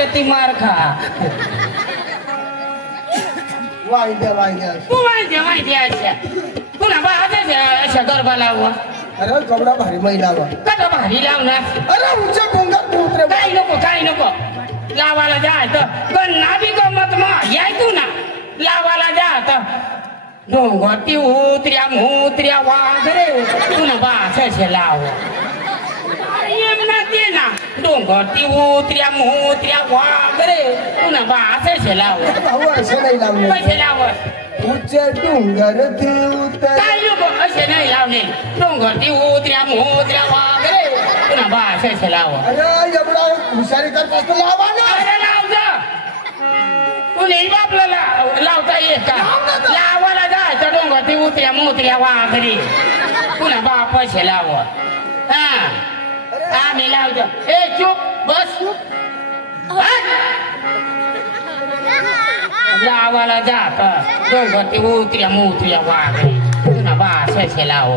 आले ती मार खा वायद्या तू माहिती अशा पुन्हा अशा गरबा लाववा अरे कवडा भारी महिला कसा भारी लावणार अरे उच्च डोंगर उतरे काही नको लावायला जायचं पण नाभी गमत मग याय तू ना लावायला जायचं डोंगरती उतऱ्या मुत्र्या वाघरे तुला बासाशे लाव ते ना डोंगरती उतऱ्या मुत्र्या वाघरे तुला बासाशे लाव भाऊ असे नाही लावले कसे लावत उच्च डोंगर उतर काय नको असे नाही लावले डोंगरती उतऱ्या मुत्र्या वाघरे तुला बासाशे लाव अरे एवढा हुशारी करत लावा ना अरे लाव जा तू नाही आपल्याला लावता येत का लावायला जायचं डोंगरती उतऱ्या मुत्र्या वाघरे तुला बापाशे लाव हा आम्ही लावतो ए चुप बस लावायला जात डोंगरती उतऱ्या मुत्र्या वाघरे तुला बापाशे लाव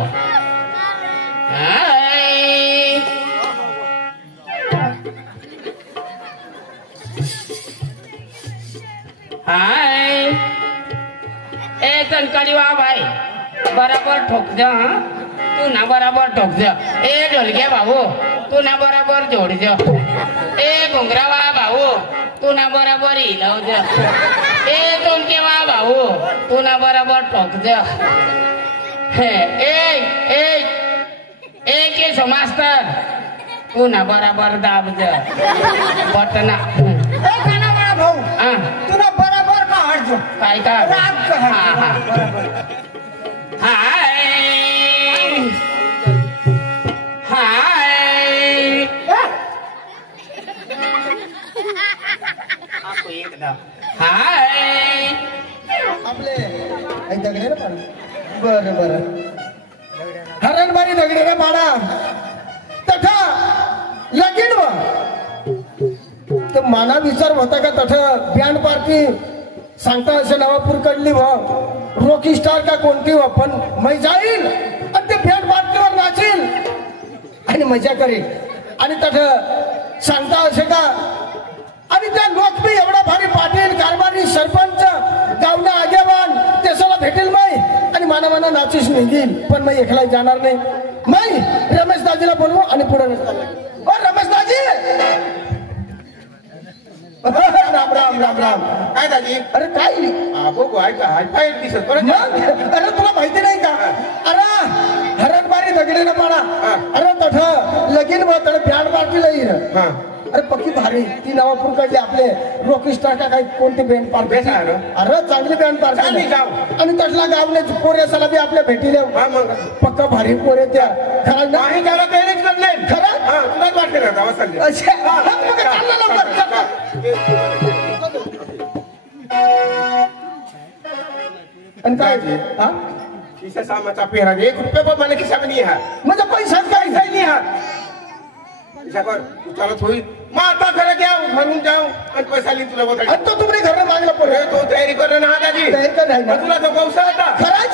हाय ए कणकणी वा भाई बराबर ठोक जा तू ना बराबर ठोक जा ए ढोलके भाऊ तू ना बराबर जोड जा ए घुंगरा वा भाऊ तू ना बराबर हिलव जा ए टोनके वा भाऊ तू ना बराबर ठोक जा ए के मास्तर तू ना बराबर दाब जा बटना भाऊ तुला बरोबर का हटतो काय का आपले दगडे रे पाडा बरं हरणबारी दगडे रे पाडा तठा लगीन व तर माना विचार होता का तठ बँड पार्टी सांगता असे नवापूर कडली व रॉकी स्टार का कोणती व पण मै जाईल आणि ते बँड पार्टीवर नाचील आणि मजा करेल आणि तठ सांगता असे का आणि त्या लोक बी एवढा भारी पाटील कारभारी सरपंच गावना आगेवान ते सगळं भेटेल मै आणि माना नाचीस निघील पण मी एकला जाणार नाही मै रमेश दाजीला बोलवू आणि पुढे रमेश दाजी राम राम राम राम काय दाजी अरे काय बघू काय दिसत अरे तुला माहिती नाही का अरे हरणबारी दगडे ना पाडा अरे तठ लगीन व तड बँड पार्टीला येईल अरे पक्की भारी ती नवापूर कडली आपले रॉकी स्टार का काही कोणती बँड पार्टी अरे चांगली बँड पार्टी आणि तसला गावले पोरे सला बी आपल्या भेटीले पक्का भारी पोरे त्या खरं नाही त्याला तयारीच करले खरं तुलाच वाटते ना तेव्हा सध्या आणि काय खिसा सामाचा पेहरा 1 रुपया पण मला खिसा नाही हा म्हणजे पैसाच काय नाही हा खिसावर चालत होईल मग आता खरं घ्या घरून जाऊ आणि पैसा लिही तुला बघा तो तुम्ही घर मागला पोरे तो तयारी कर ना दादी तयारी कर नाही तुला तो गौसा होता खरंच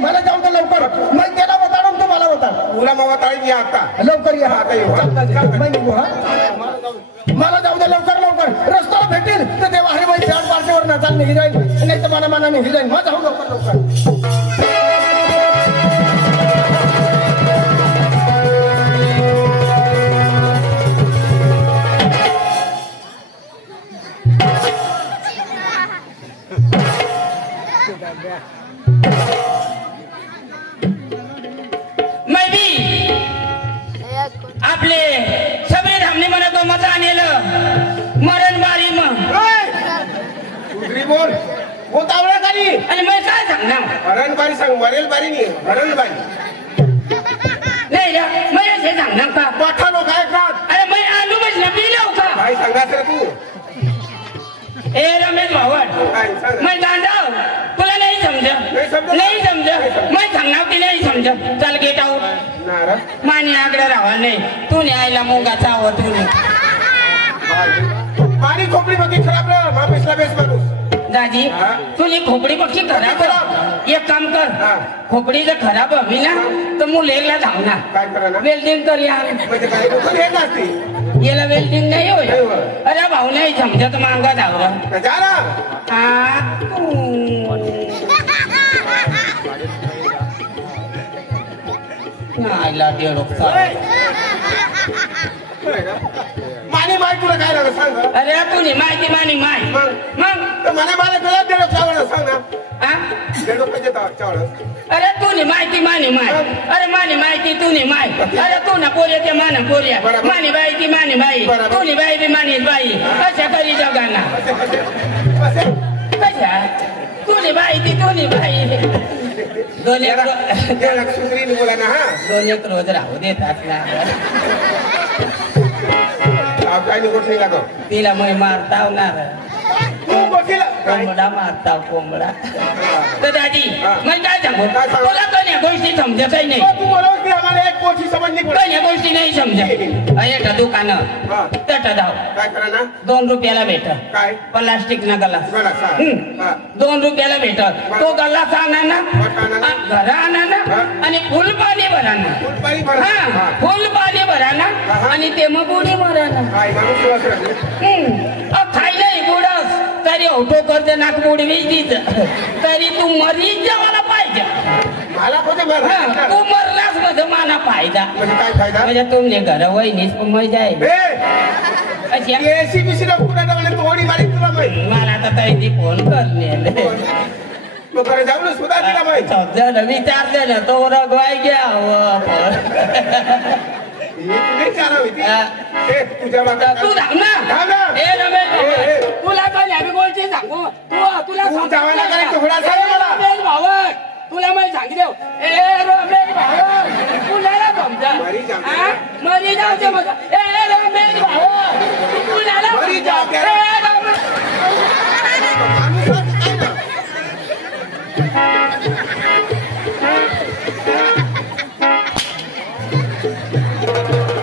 मला जाऊ दे लवकर मग त्याला बताडून तो मला होता तुला मग ताळी या आता लवकर या आता येऊ मला जाऊ दे लवकर रस्त्याला भेटेल तर तेव्हा हरे भाई बँड पार्टीवर नाचायला निघी जाईल नाही तर मना निघी जाईल मग जाऊ लवकर आपले सगळे धामणे मला तो मत आणलं मरण बारी बोल हो तावळा खाली आणि मी काय सांगणार हरण बारी सांग मरेल बारी नाही हरण बारी नाही रे मी असे सांगणार का पाठा लोक आहे का अरे मी आलू म्हणजे पिलो का काय सांगायचं रे तू ए रमेश भावड मैं दांडाव तुला नाही समज मैं सांगणार की नाही समज चल गेट आउट मानी आगडे राहा नाही तू न्यायला मुंगाचा आवड तू पाणी खोपडी बघी खराब ना माणूसला बेस माणूस दाजी हा. तुझी खोपडी पक्षी खराब एक काम कर हा. खोपडी जर खराब हवी ना तर मुलेला धाव ना काय करा ना वेल्डिंग कर या म्हणजे काय लोकं येत असते याला वेल्डिंग नाही होय नाही होय. अरे भाऊ नाही समजत मांगा धावरा जा ना आला देडोकचा माने माय तुला काय लागत सांग बरं. अरे तुझी माहिती मानी माय मग तर मला तुला देडो चावड सांग ना हा देडो पाहिजे चावड अरे तू माहिती मानी माय अरे मानी माहिती तू माय अरे तू ना पोर्या ते मान पोर्या बरोबर. मानी बाई ती मानी बाई बरोबर. तू बाई बी मानी बाई अशा करी जगाना कशा तू बाई ती तू बाई दोन एक सुंदरी बोला ना हा दोन एक रोज राहू देतात ना काय निघत नाही लागो तिला मै मारताव ना तू बघितलं काय कोंबडा मारताव कोंबडा तर दादी हा. मग काय सांगू काय सांगू? तुला कोण्या गोष्टी समजतही नाही तू बोलव की आम्हाला एक गोष्टी समजली पडली. कोण्या गोष्टी नाही समजत येतं दुकानं हा. तट धाव काय करा ना 2 रुपयाला भेट काय प्लास्टिक ना गलास बघा सांग हा. 2 रुपयाला भेटत तो गल्लास आणा ना मोठा आणा ना. घरा आणा ना हा. आणि फुल पाणी भरा ना फुलपाणी भरा. हा हा. फुल पाणी भरा ना हा. आणि ते मग बुडी मरा ना काय माणूस सुवास राहते. खायलाही बुडस तरी ऑटो करते नाक बुडवीच दीच तरी तू मरीच जावाला पाहिजे मला कोणते हा, बरं तू मरलास मध्ये माना फायदा म्हणजे काय फायदा म्हणजे तुमने घर वहिनीच पण मजा आहे अशी एसी बिसी ला पुढे जाऊन थोडी मारी तुला माहिती मला आता ताई फोन करणे तो करे जाऊन सुद्धा तिला माहिती विचारते ना तो रगवाय ही तुझी चालू होती हा. तुझ्या तू सांग ना थांब ना. ए रमेश भाऊ, ए, ए. तुला काय आम्ही गोष्टी सांगू तुला तू सांगतो जावायला ना. काय तुकडा सांग ए, मला. रमेश भाऊ तुला मी सांगितलं ए रमेश भाऊ तुला समजा मरी जाऊ दे. हा? मरी जाऊ दे मग ए रमेश भाऊ तुला मरी जाऊ दे.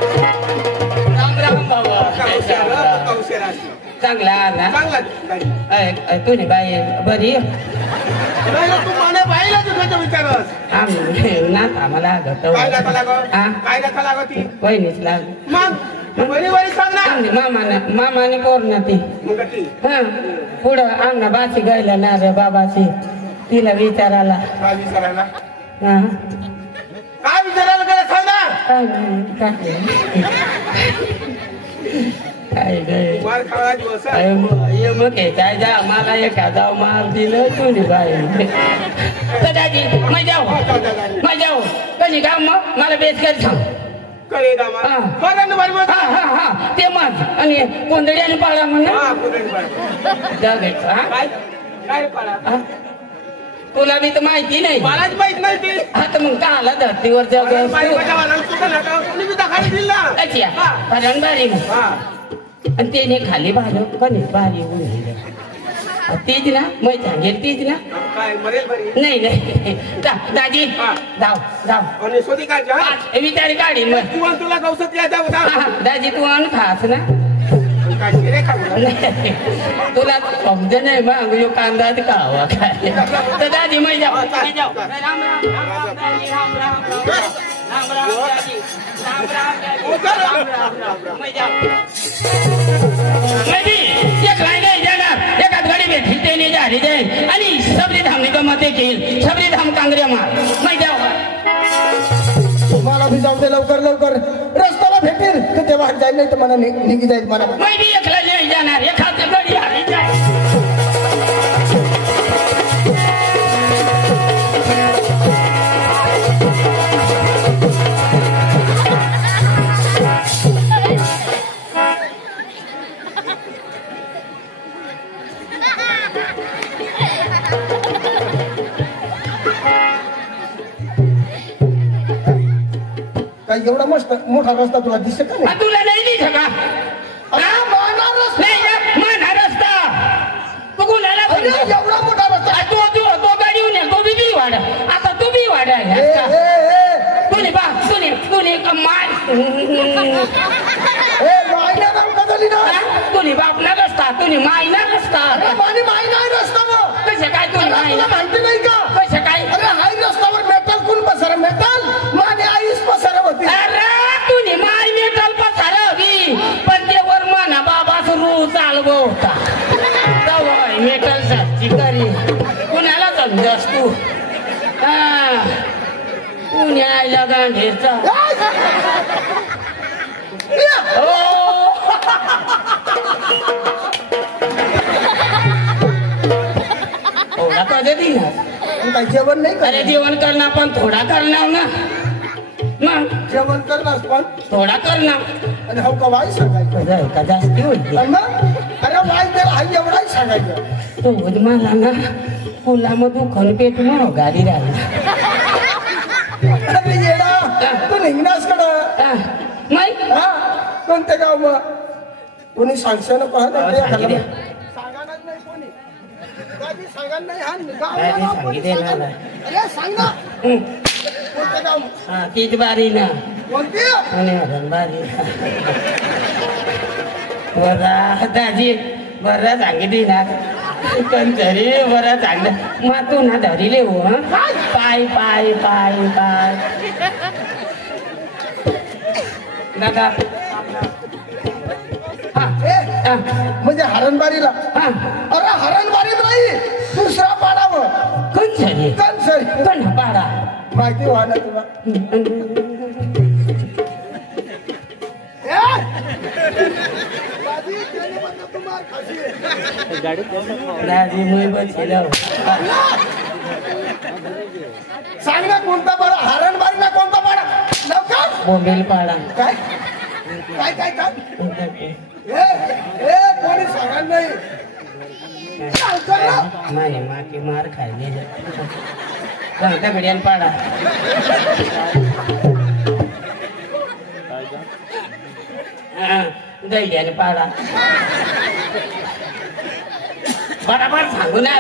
राम राम बाबा चांगला ना तू नाही बाई बरी तू मला बाईला तुझ्या विचारस आम्हाला काय गाथा लागो ती वहिनीच लाग मग बरी बरी सांग ना मामाने पोर ना ती मग ती हा पुढं आमना बाशी गायला ना रे बाबाशी तिला विचारायला काय विचारायला हा काय विचारायला त्याला सांग ना काय नाही, काय काय मार खावा दिवस ये मग काय जा मला एखादा मार दिलं तुझी बाई दादाजी मजा मजा कधी का मग मला बेस कर सांग करे दामा हा. बरं ना बारी बरं. हा हा हा ते मग आणि कोंदड्याने पाळा म्हणून हा, कुठे बारी. जा भेट हा काय काय पाडा हा? तुला बी तर माहिती नाही मलाच माहित नाही ती आता मग का आला धरतीवर जग बारी माझ्या वाहनाला सुद्धा नका. कोणी बी दाखल दिली ना अच्छा भरण भारी मग हा आणि त्याने खाली भालो कधी भारी होऊन तीच ना मग सांगेल तीच ना काय मरेल बरी नाही नाही दाजी हा. जाऊ जाऊ आणि सोदी काय जा विचार काढीन मग तू आणि तुला गवसत या जाऊ हा, जा हा. दाजी तू आण खास ना काय शिरे खाऊ नाही. तुला समज नाही मग यो कांदा खावा काय तर दाजी मग जाऊ मग जाऊ राम राम राम राम दाजी राम राम राम राम राम दाजी राम राम दाजी मग जाऊ एक लाईन नाही जाणार एकाच गाडी भेटली ते नाही झाली जाईल आणि सबरी धामणी गमते घेईल सबरी धाम कांगऱ्या मार मग जाऊ मला बी जाऊ दे लवकर लवकर रस्त्याला भेटेल तर तेव्हा जाईल नाही तर मला निघी जाईल मला मैं भी एकला नहीं जाणार एखाद गडी हारी जाय काय एवढा मस्त मोठा रस्ता तुला दिसत का नाही तुला नाही दिसत का नाही माना रस्ता तू कुणाला अरे, एवढा मोठा रस्ता तो गाडी येऊन तो बी वाढ आता तू बी वाढ तुने बा तुने कमाल मायना नाव कसं मेटली ना तुझी बाप ना रस्ता तुझी माई ना रस्ता अरे माझी माई नाही रस्ता मग कसे काय तुझी माई तुला माहिती नाही का कसे काय अरे हाय रस्त्यावर मेटल कोण पसार मेटल माझी आईच पसार होती अरे तुझी माई मेटल पसार हवी पण ते वर म्हणा बाबा सुरू चालव होता तवय मेटल साची करी कुणाला समजस तू पुण्याला गांधीचा थोडा कधी दिला काही जेवण नाही अरे जेवण करणार पण थोडा करणार ना मग जेवण करणार पण थोडा करणार आणि हो का वाई सांगायचं का जास्ती होती अरे वाई त्याला हाई एवढाही सांगायचं तो मला ना पुलामधून खनपेट म्हणून गाडी राहिला अरे येडा तू निघणास कडं नाही हा कोणते गाव मग कोणी सांगशे ना पाहत सांगितलं सांगायलाच नाही कोणी कधी सांगायला नाही हा गाव कोणी सांगायला. अरे सांग ना कोणते गाव हा तीच बारी ना कोणती बारी बरा दाजी बरा सांगितली ना पण तरी बरा चांगलं मग तू ना धरिले हो पाय पाय पाय पाय दादा म्हणजे हरणबारीला हा अरे हरणबारीत नाही दुसरा पाडावं कंसरी सर कण पाडा माहिती व्हा ना तुला दाजी मी बसला सांग ना कोणता पाडा हरणबारी ना कोणता पाडा लवकर बोंबेल पाडा काय काय काय काय कोणी सांगा नाही माने माके मार खायले सांगता बिड्यान पाडा दैड्याने पाडा बराबर सांगू ना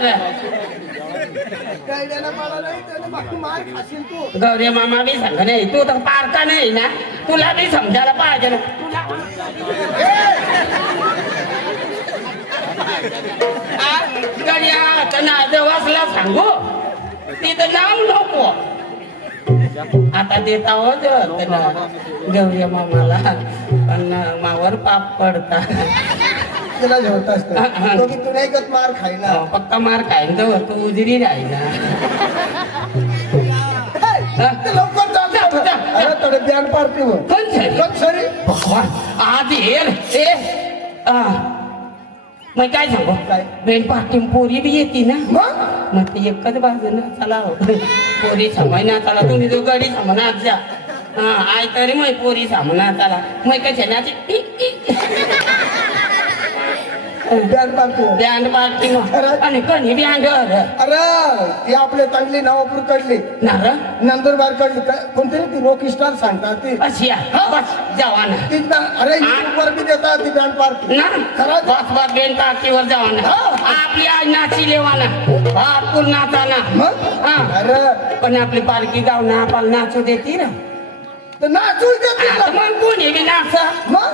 गौरी मामा बी सांग नाही तू तर पारका नाही ना तुला बी समजायला पाहिजे ना गड्या देवासला सांगू तिथं नाव नको आता देता होत गौरी मामाला पण मावर पाप पडता तुला जेवत असतो तू नाही गत मार खायला पक्का मार खाईन तो तू उजरी राहिला लवकर जा थोडे बँड पार्टी हो कोण सरी आज हेर ए मग काय सांगू काय बेन पार्टी पोरी बी येते ना मग ते एकच बाजू ना चला पोरी समय ना चला तुम्ही जो गाडी सामनात जा हा आय तरी मग पोरी सामनात चला मग कशा नाची बँड पार्टी आणि कणी बँड अरे ती आपले चांगली नावापूर कडली ना नंदुरबार कडली कोणतरी ती रॉक स्टार सांगतात ती अशी बस जावा ना ती अरे वर बी देतात ती बँड पार्टी ना खरंच बस बस बँड पार्टीवर जावा ना आपली आज नाची लेवा ना भरपूर नाचा ना मग अरे पण आपली पालखी गाव ना आपल्याला नाचू देते ना तर नाचू देते मग कोणी बी नाचा मग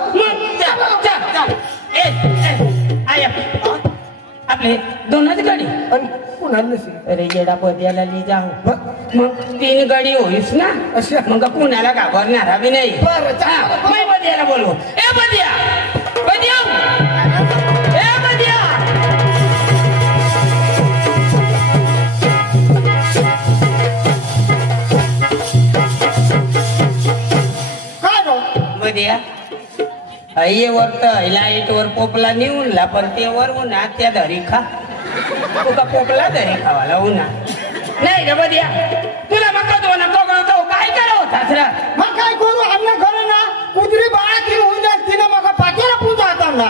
आपले दोनच गाडी पण कुणाला अरे येडा पद्याला ली जाऊ मग 3 गाडी होईस ना अशा मग कुणाला घाबरणार बी नाही मी बद्याला बोलू ए बद्या बद्या ए बद्या काय बद्या ये वर तर लाईट वर पोपला निवडला पण ते वर उन्हा त्या धरी खा तुका पोपला धरी खावाला उन्हा नाही रे बद्या तुला मका दोन तो काय करा होतास रे मग काय करू आमना घरे ना कुदरी बाळा ती होऊन जात तिने मग पाठीला पूजा आता ना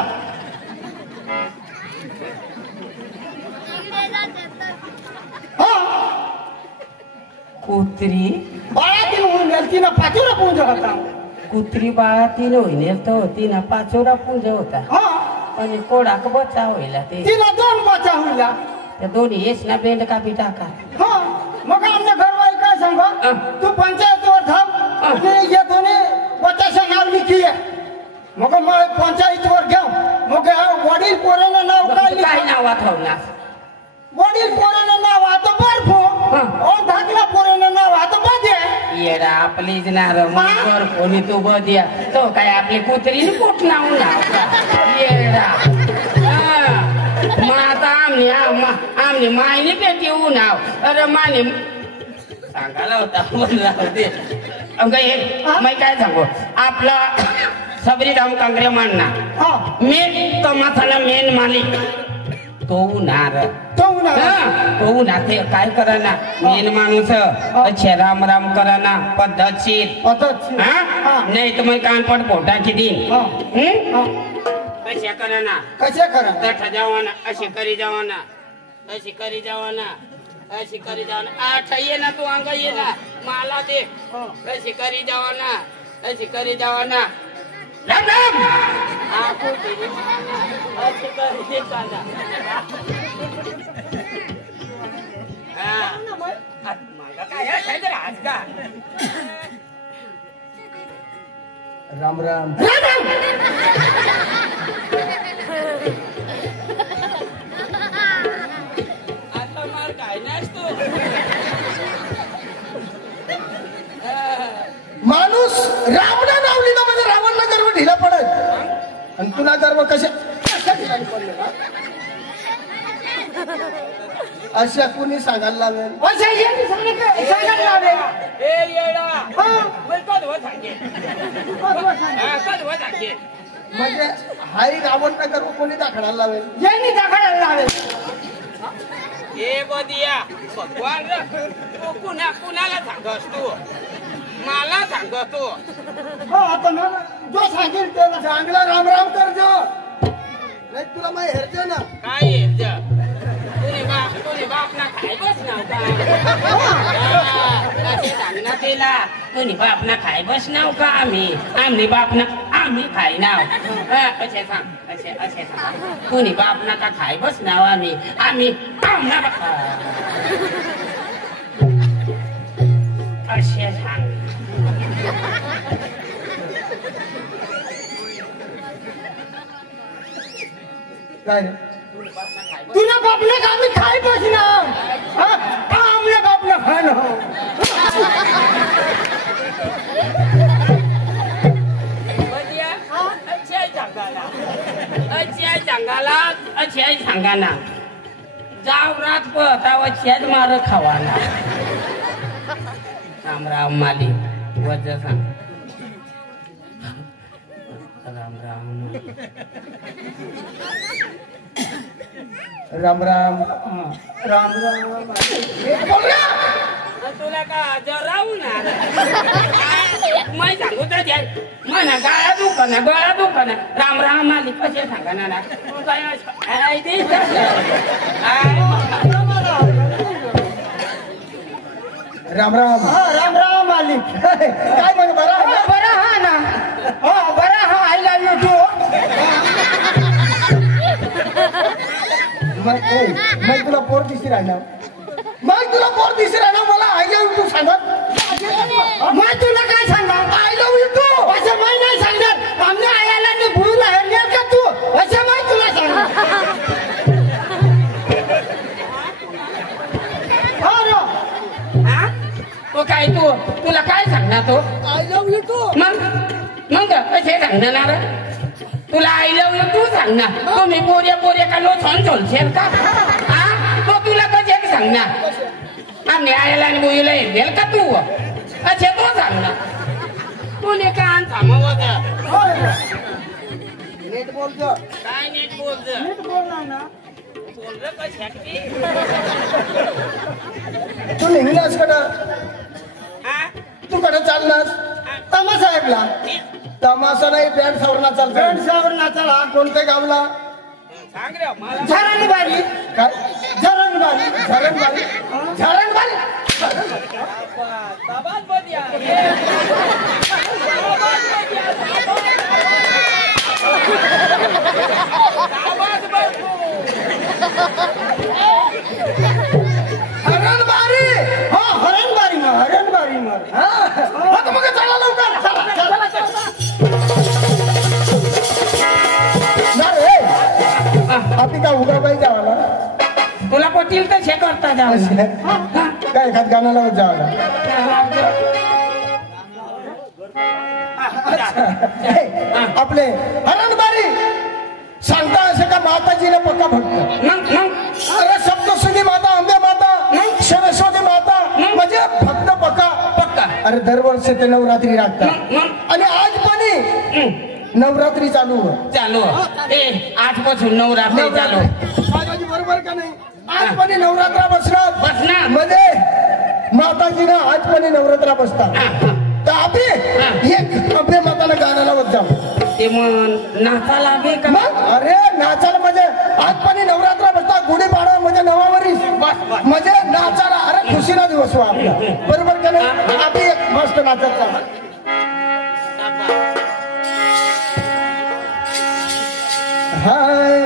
कुत्री बाळा ती होऊन जात तिने पाठीला पूजा होता कुत्री बाळा तीन होईन तर होती ना पाचोरा पूजा होता आणि कोडाक बचा होईला ते तिला 2 बचा होईला त्या दोन्ही येस ना बेंड कापी टाका मग आमच्या घरवाई काय सांग तू पंचायतीवर थांब आणि या दोन्ही बचाचं नाव लिखी मग पंचायतीवर घेऊ नावात होणार वडील पोरांना नाव आता बर्फो ओ धाकला पोरांना नाव आता बद्या येडा आपलीच नार मग कोणी तू बद्या तो काय आपली कुत्री पोट नाव ना येडा मग आता आमने मायने पेटी नाव अरे माने सांगायला होता बोलला होते मी काय सांगू आपला सबरीराम कांगरे मानना मेन कमाथाला मेन मालिक तो उन्हार ते काय कराना मेन माणूस अच्छे राम राम कराना पद्धतशीर नाही तर मग कानपट पोटा किती कशा कराना तठ जावाना अशी करी जावाना आठ ये ना तू अंग ये ना मला दे अशी करी जावाना राम राम आखो तेरी अशी करी जावाना राम राम आता मार काय नसतो माणूस रावणा नावली ना म्हणजे रावणला गर्व ढिला पडत आणि तुला गर्व कशा ठिकाणी पडलं का अशा कुणी सांगायला लावेल सांगायला लावेल म्हणजे हाही रावणला गर्व कोणी दाखवायला लावेल यांनी दाखवायला लावेल हे बदिया भगवान तू कुणाला सांगस तू मला सांगतो आता जो सांगेल त्याला चांगला राम राम करजो नाही तुला मग हेरजो ना काय हेरज तुझे बाप ना खाय बस नाव का सांगना केला तुझी बाप ना खाय बस नाव का आम्ही बाप ना आम्ही खाय नाव असे सांग तुझी बाप ना का खाय बस नाव आम्ही असे सांग काय तुला बापले का आम्ही खाय बसणार आमल्या बापला खाणं सांगाना जाव रात पळतावा शेत मार खावाना राम राम माली वज सांग राम राम राम राम राम राम तुला का राहू ना मी सांगू तर म्हणा गळा दुकाना राम राम आली कसे सांगा ना राम राम राम राम मालिक काय म्हण बरा हा ना बरा हा आय लव्ह यू टू मग तुला पोर दिसती राहणार मला आय लव्ह यू टू सांगत मग तुला काय सांगा आय लव्ह यू टू असं मी नाही सांगत आमच्या आयाला भूल आहे का तू असं मी तुला सांग तो काय तुला काय सांगणार तो आय लव्ह यू टू मग कसे सांगणार तुला आय लव्ह यू तू सांगणार तुम्ही पोऱ्या का लो सोलशेल का तो तुला कसे सांगणार आम्ही आयला आणि बोईला येईल का तू असे तो सांगणार तुने कान थांबवत नीट बोलतो काय नीट बोलणार ना बोल रे कशासाठी तू निघलास कडं तू कडं चाललास तमाशा ऐकला तमाशा नाही बँड सावरना चालला कोणत्या गावला सांग रे मला झरणबारी काय झरणबारी दबात बदिया हरणबारी मग मग चला लवकर आपली का उगा पाहिजे आम्हाला म्हणतील तसे करता जाऊ हा. काय एखाद गाणं लावत जावं आपले हरणबारी सांगता असं का माताजीने पक्का भक्त अरे सप्तशृंगी माता अंबे माता सरस्वती माता म्हणजे भक्त पक्का पक्का अरे दरवर्षी ते नवरात्री राखतात आणि आज पण नवरात्री चालू चालू आजपासून नवरात्री चालू माताजी बरोबर का नाही आज पण नवरात्रा बसणार म्हणजे माताजीनं आज पण नवरात्रा बसतात तर आम्ही एक अंबे माताला गाणं लावत जाऊ ते मग नाचाला बे का अरे नाचाला म्हणजे आज पण नवरात्रा बसता गुढीपाडवा म्हणजे नवावरी म्हणजे नाचाला अरे खुशीला दिवस हो आपला बरोबर का नाही आम्ही एक मस्त नाचत हाय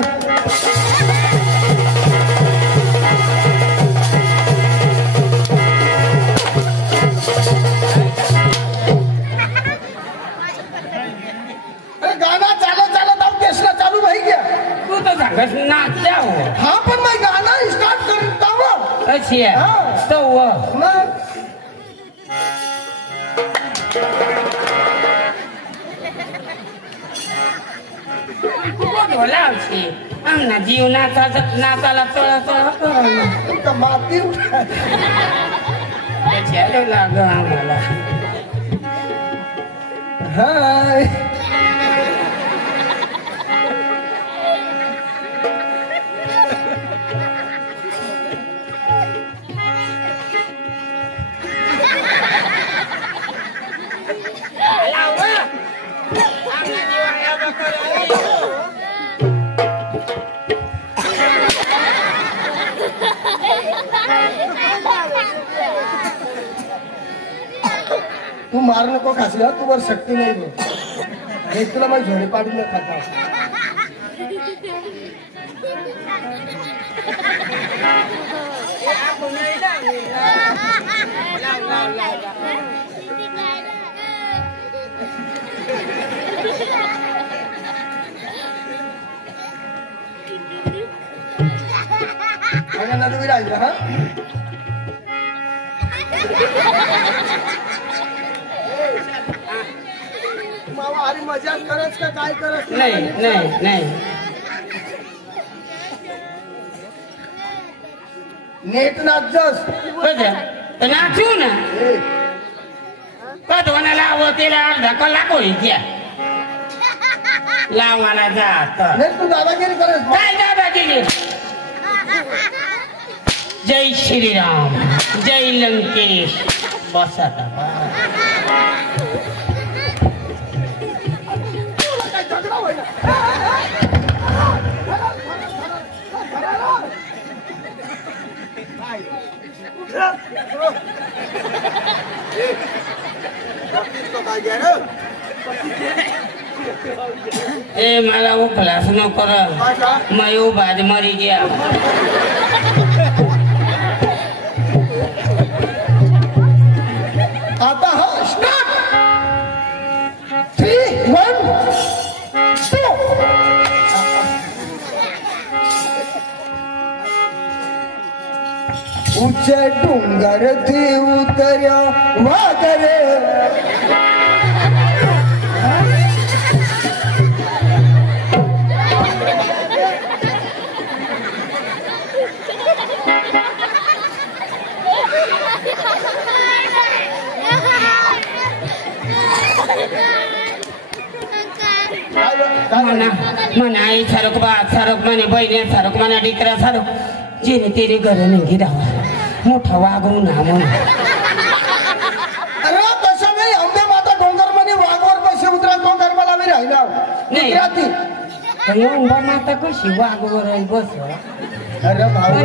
गाना चालत चालत आप देशला चालू भाई गया तू तो सांगस नाचल्या हो हा पण मग गाणं स्टार्ट करता व अशी आहे तो मग बोलावशी आमना जीव नाचाला तळ माती लाग आम्हाला हाय तू मार नको खासला तू वर शक्ती नाही रे तुला मग झोडे पाडून खाता नदी राहिला हा मावा अरे मजाक करत का काय करत नाही नेट नाचस नाचू ना कधोना लाव तिला अर्धा कलाक होईल लावाला जात तू दादागिरी करत काय दादागिरी जय श्रीराम जय लंकेश बस आता ए मला उखलास न कर मैं बाद मरी गया आता हा स्टार्ट 3 1 2 उच्च डोंगर थी उतर्या वादळ मना आई सारक बा सारक म्हणे बहिणी सारक म्हणा डिकरा सारक जेने तेरे घर नाही राहा मोठा वागवू ना म्हणून अरे तसं नाही अंबे माता डोंगर म्हणे वाघवर पैसे उतरा तो गरबाला मी राहिला नाही माता कशी वाघवर बस अरे भाऊ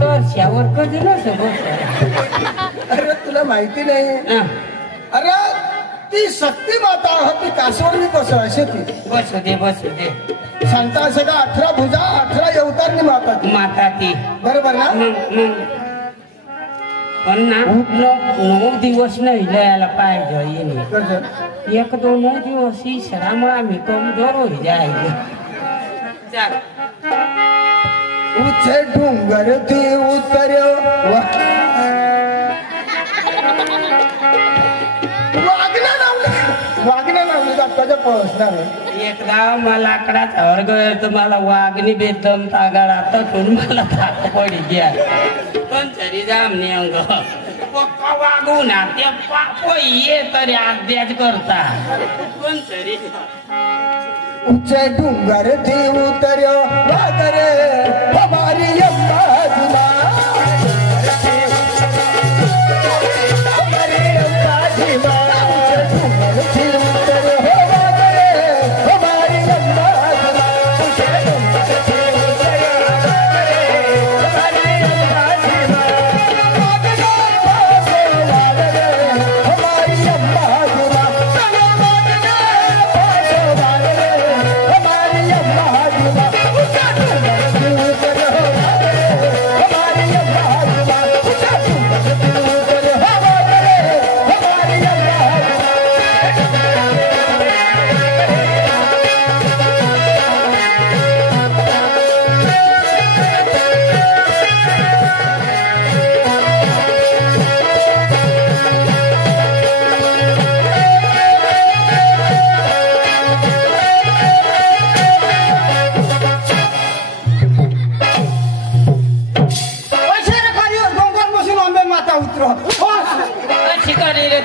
तोरशावर कधी नस बस अरे तुला माहिती नाही अरे ती शक्ती माता ती कासवडनी कसं असे ती बसू दे सांगता असं का 18 भुजा 18 अवतारनी माता ती बरोबर ना पण ना 9 दिवस नाही लयाला पाहिजे 1-2 दिवस इसरा मग आम्ही कमजोर हो जायचे उचे डोंगर थी उतर्यो वागण्या नावले जाताच्या पोहोचणार एकदा मला आकडाच वर्ग तुम्हाला वागणी बेदम तागाळ आता तुम्ही मला धाक पडी घ्या पण तरी जामने अंग पक्का वागू ना ते पाप ये तरी अध्याच करता पण तरी उचे डोंगर थी उतर्यो वागरे हमारी अम्मा जुमा हमारी अम्मा जुमा उचे डोंगर थी उतर्यो वागरे हमारी अम्मा जुमा उचे डोंगर थी उतर्यो वागरे हमारी अम्मा जुमा वागरे हमारी अम्मा जुमा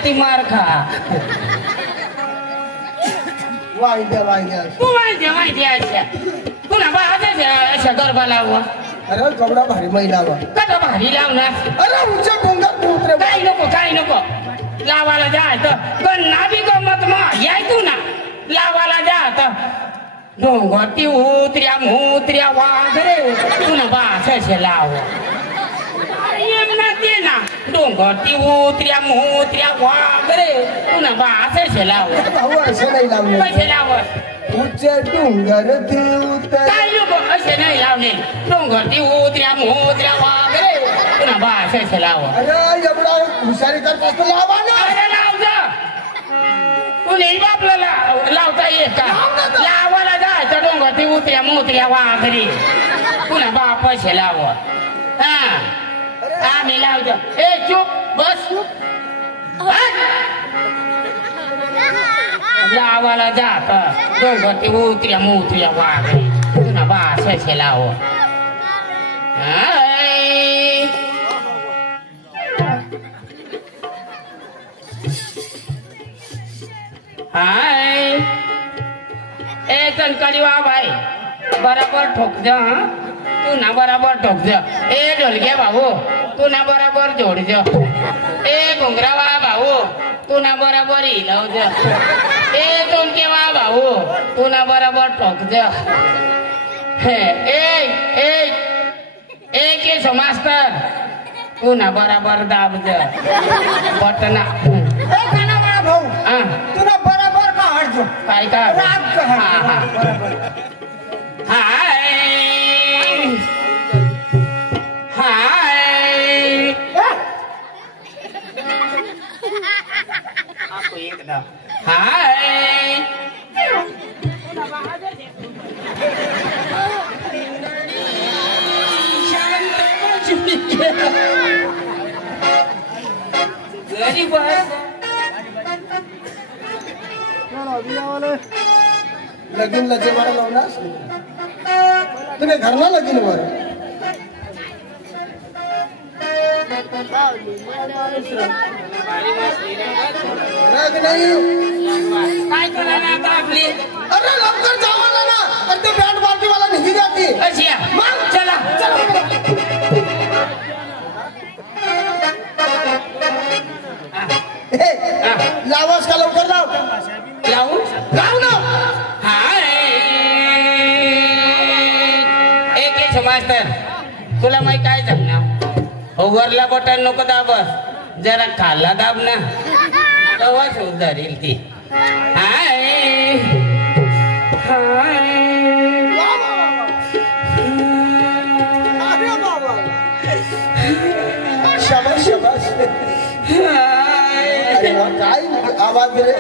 ती मार खा वाहिद्या तू माहिती अच्छा तुला अशा गरबा लाववा अरे कवडा भारी महिला कसा भारी लावणार अरे उच्च डोंगर उतरे काही नको लावायला जायचं पण नाभी गमत मग याय तू ना लावायला जायचं डोंगरती उतऱ्या मुत्र्या वाघरे तुला बासाशे लाव ते ना डोंगरती उतऱ्या मोत्र्या वाघरे पुन्हा बासाशे लाव भाऊ असे नाही लावले कसे लावत उच्च डोंगर ती उतर काय लोक असे नाही लावले डोंगरती उतऱ्या मोत्र्या वाघरे पुन्हा बासाशे लाव अरे एवढा हुशारी करत लावा ना अरे लाव जा तू नाही आपल्याला लावता येत का लावायला जायचं डोंगरती उतऱ्या मोत्र्या वाघरे पुन्हा बापाशे लाव हा आम्ही लावतो ए चुप बस लावायला जात डोंगरती उतऱ्या मोत्र्या वाघरे पुन्हा बासाशे लाव हाय ए कणकणी वा भाई बराबर ठोक जा तू ना बराबर ठोक जा ए ढोलके भाऊ तू ना बराबर जोड जा ए घुंगरा वा भाऊ तू ना बराबर हिलव जा ए टोनके वा भाऊ तू ना बराबर ठोक जा ए केशव मास्तर तू ना बराबर दाब जा बटना भाऊ तुला बरोबर का हटतो काय का राग का बरोबर हाय हाय आपको एकदम हाय गरीब लगीन लजे मला लावणार तुम्ही घरला लगीन वर राग नाही काय करायला आता आपली अरे लवकर जावाला ना अरे ते बँड पार्टी वाला निघी जाते अशी मग चला लावास का लवकर लाव लावू लाव ना हाय एक मास्तर तुला माहिती काय सांगणार ओव्हरला बटन नको दाबस जरा खाल्ला दाब ना तेव्हा सुधारेल ती हाय हाय शाबाश शाबाश अरे वा काय आवाज रे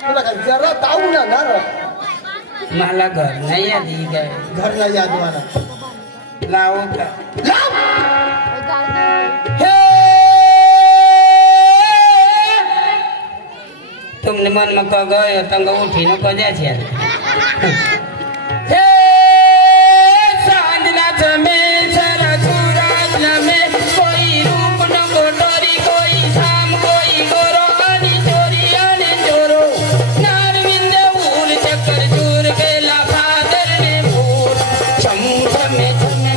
तुला काय जरा ताऊ ना ना मला घर नाही आली काय घर नाही याद मला लावो का लाव हे तुमने मन में कह गए तंग उठी न को जा छे हे सांजना में सरा सूरज में कोई रूप न कोटरी कोई शाम कोई गोरो अनि चोरी अनि चोरो नारविंद उल चक्कर चूर केला फादर ने भूल छम छमे छमे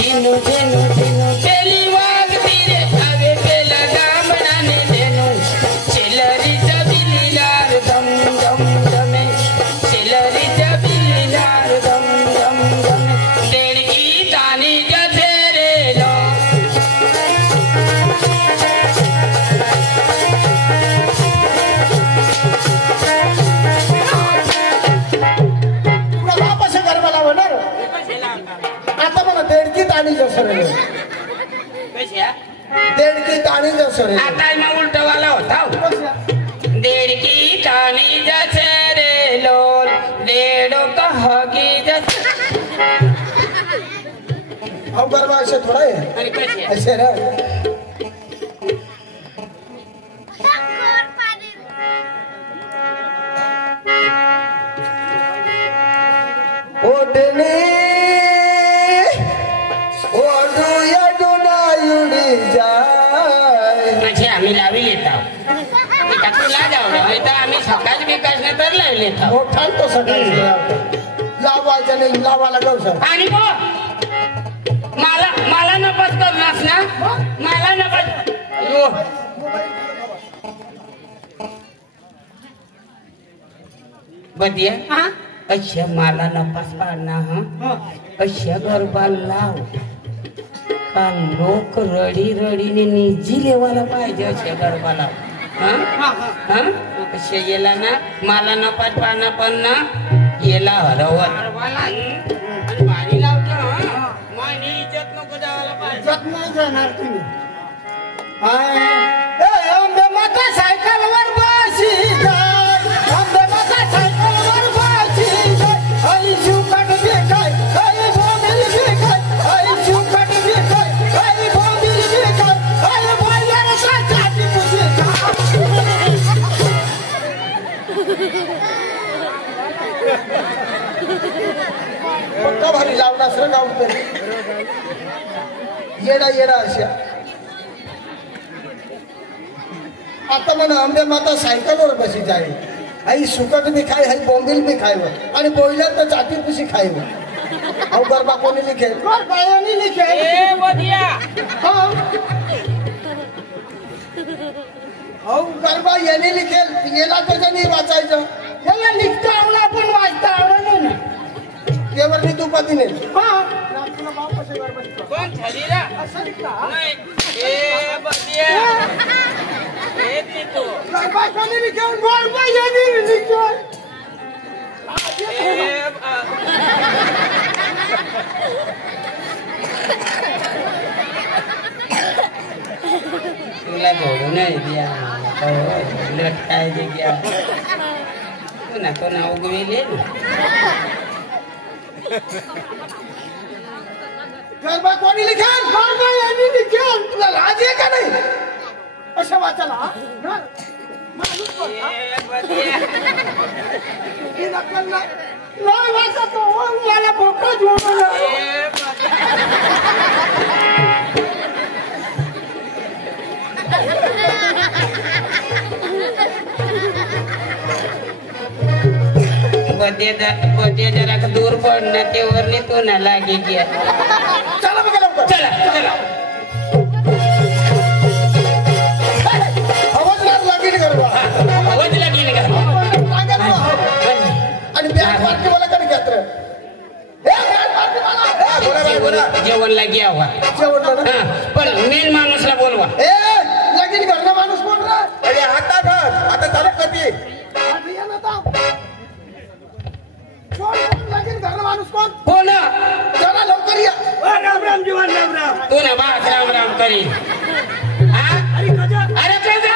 जिनु जिनु जिनु तेली वाग तीरे खावे पेला गामड़ा ने देनु चिलरी चबिलीलार दम दम दमे चिलरी चबिलीलार दम दम दमे देड़की तानी जथेरे लो तुला वापस गरबा होणार आता मला देडकी ताणी जसं कशा देडकी ताणी जसं आता मैं उल्टा वाला होता हूँ देड़की तानी जथेरे लोल देड़ो कहोगी जथेरे अब गरबा ऐसे थोड़ा है आणि कशी ऐसे ना ओढणे ओढू यडुनायुडी जाय म्हणजे आम्ही लावी लेता तुला जावलं नाही तर आम्ही सकाळ विकास न तर लावी लेता मोठा तो सकाळी लावायचं नाही लावायला जाऊ सर आणि मग मला मला नपत करणास ना मला नपत अयो बदिया अच्छा मला नपास पाडना हा अशा गरबा लाव का लोक रडी रडीने निजी लेवायला पाहिजे अशा गरबा लाव हा अशा येला ना मला नपास पाडना पण ना येला हरवत पाणी लावतो माझी इज्जत नको द्यायला पाहिजे नाही जाणार तुम्ही आंबे माता सायकलवर बसी जाय आंबे माता सायकलवर बसी जाय आई शिवकट बेकाय आई बोंबील बेकाय आई शिवकट बेकाय आई बोंबील बेकाय आई बोलणार साची तुझी पक्का भारी लावला असं गाव तरी येडा येडा अशा आता म्हणा आंबे माता सायकलवर बसी जाय आई सुकट बी खाय आई बोंबील बी खायवर आणि बोईल्यात तर चाटी पुशी खायवर अहो गरबा कोणी लिखेल बायांनी लिखेल ए बदिया अहो गरबा याने लिखेल याला त्याच्या नाही वाचायचं याला लिखता आवडा पण वाचता आवडा नाही ना यावरती तू पतीने कोण छलीरा नाही ए बदिया ए तू गरबा कोणी लिखेल गरबा याने लिखेल तुला जोडू नाही द्या लटकाय दे घ्या पुन्हा कोणा उगविले गरबा कोणी लिखेल गरबा याने लिखेल तुला लाज आहे का नाही असं वाचायला माणूस ही नक्कल नाही वाचतो मला भोका जोडला पदे जरा दूर पडना तेवर तो ना लागे गया चला बघा लवकर चला चला आवाज लागेल गरबा आवाज लागेल का आणि बॅग पार्टी मला कडे घेत जेवण लागे आवा जेवण पण मेन माणूसला बोलवा ए लगीन घरला माणूस कोण रे अरे आता बघ आता चालू कधी लगीन घरला माणूस कोण कोण चला लवकर या राम राम जीवन राम राम तू ना बा राम राम करी अरे कसा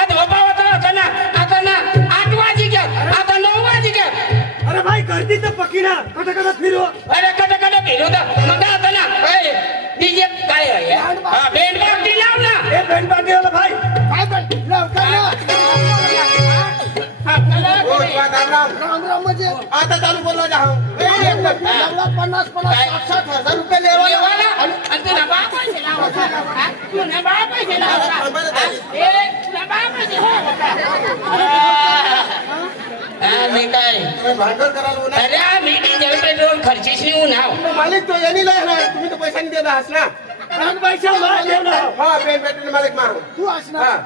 आता बाबा होता ना आता ना 8 वाजी घ्या आता 9 वाजी घ्या अरे भाई घर फिरू अरे कटकट फिरू तर मग काय होतं ना डीजे काय आहे हा बेंड पार्टी लाव ना हे बेंड पार्टी वाला भाई काय पण लवकर हो, राम राम. राम राम म्हणजे आता चालू बोलला जा 50 60,000 रुपये लेवाला आणि तुला बा पैसे लावायचा तुला बा पैसे लावायचा तुला बा पैसे आम्ही काय भांडण करायला बोला. अरे आम्ही डिझेल पेट्रोल खर्चीच येऊन आहो मालिक तो यांनी लय ना तुम्ही तर पैसा नाही देत आहात ना हा पेन पेट्रोल मालिक मा तू असणार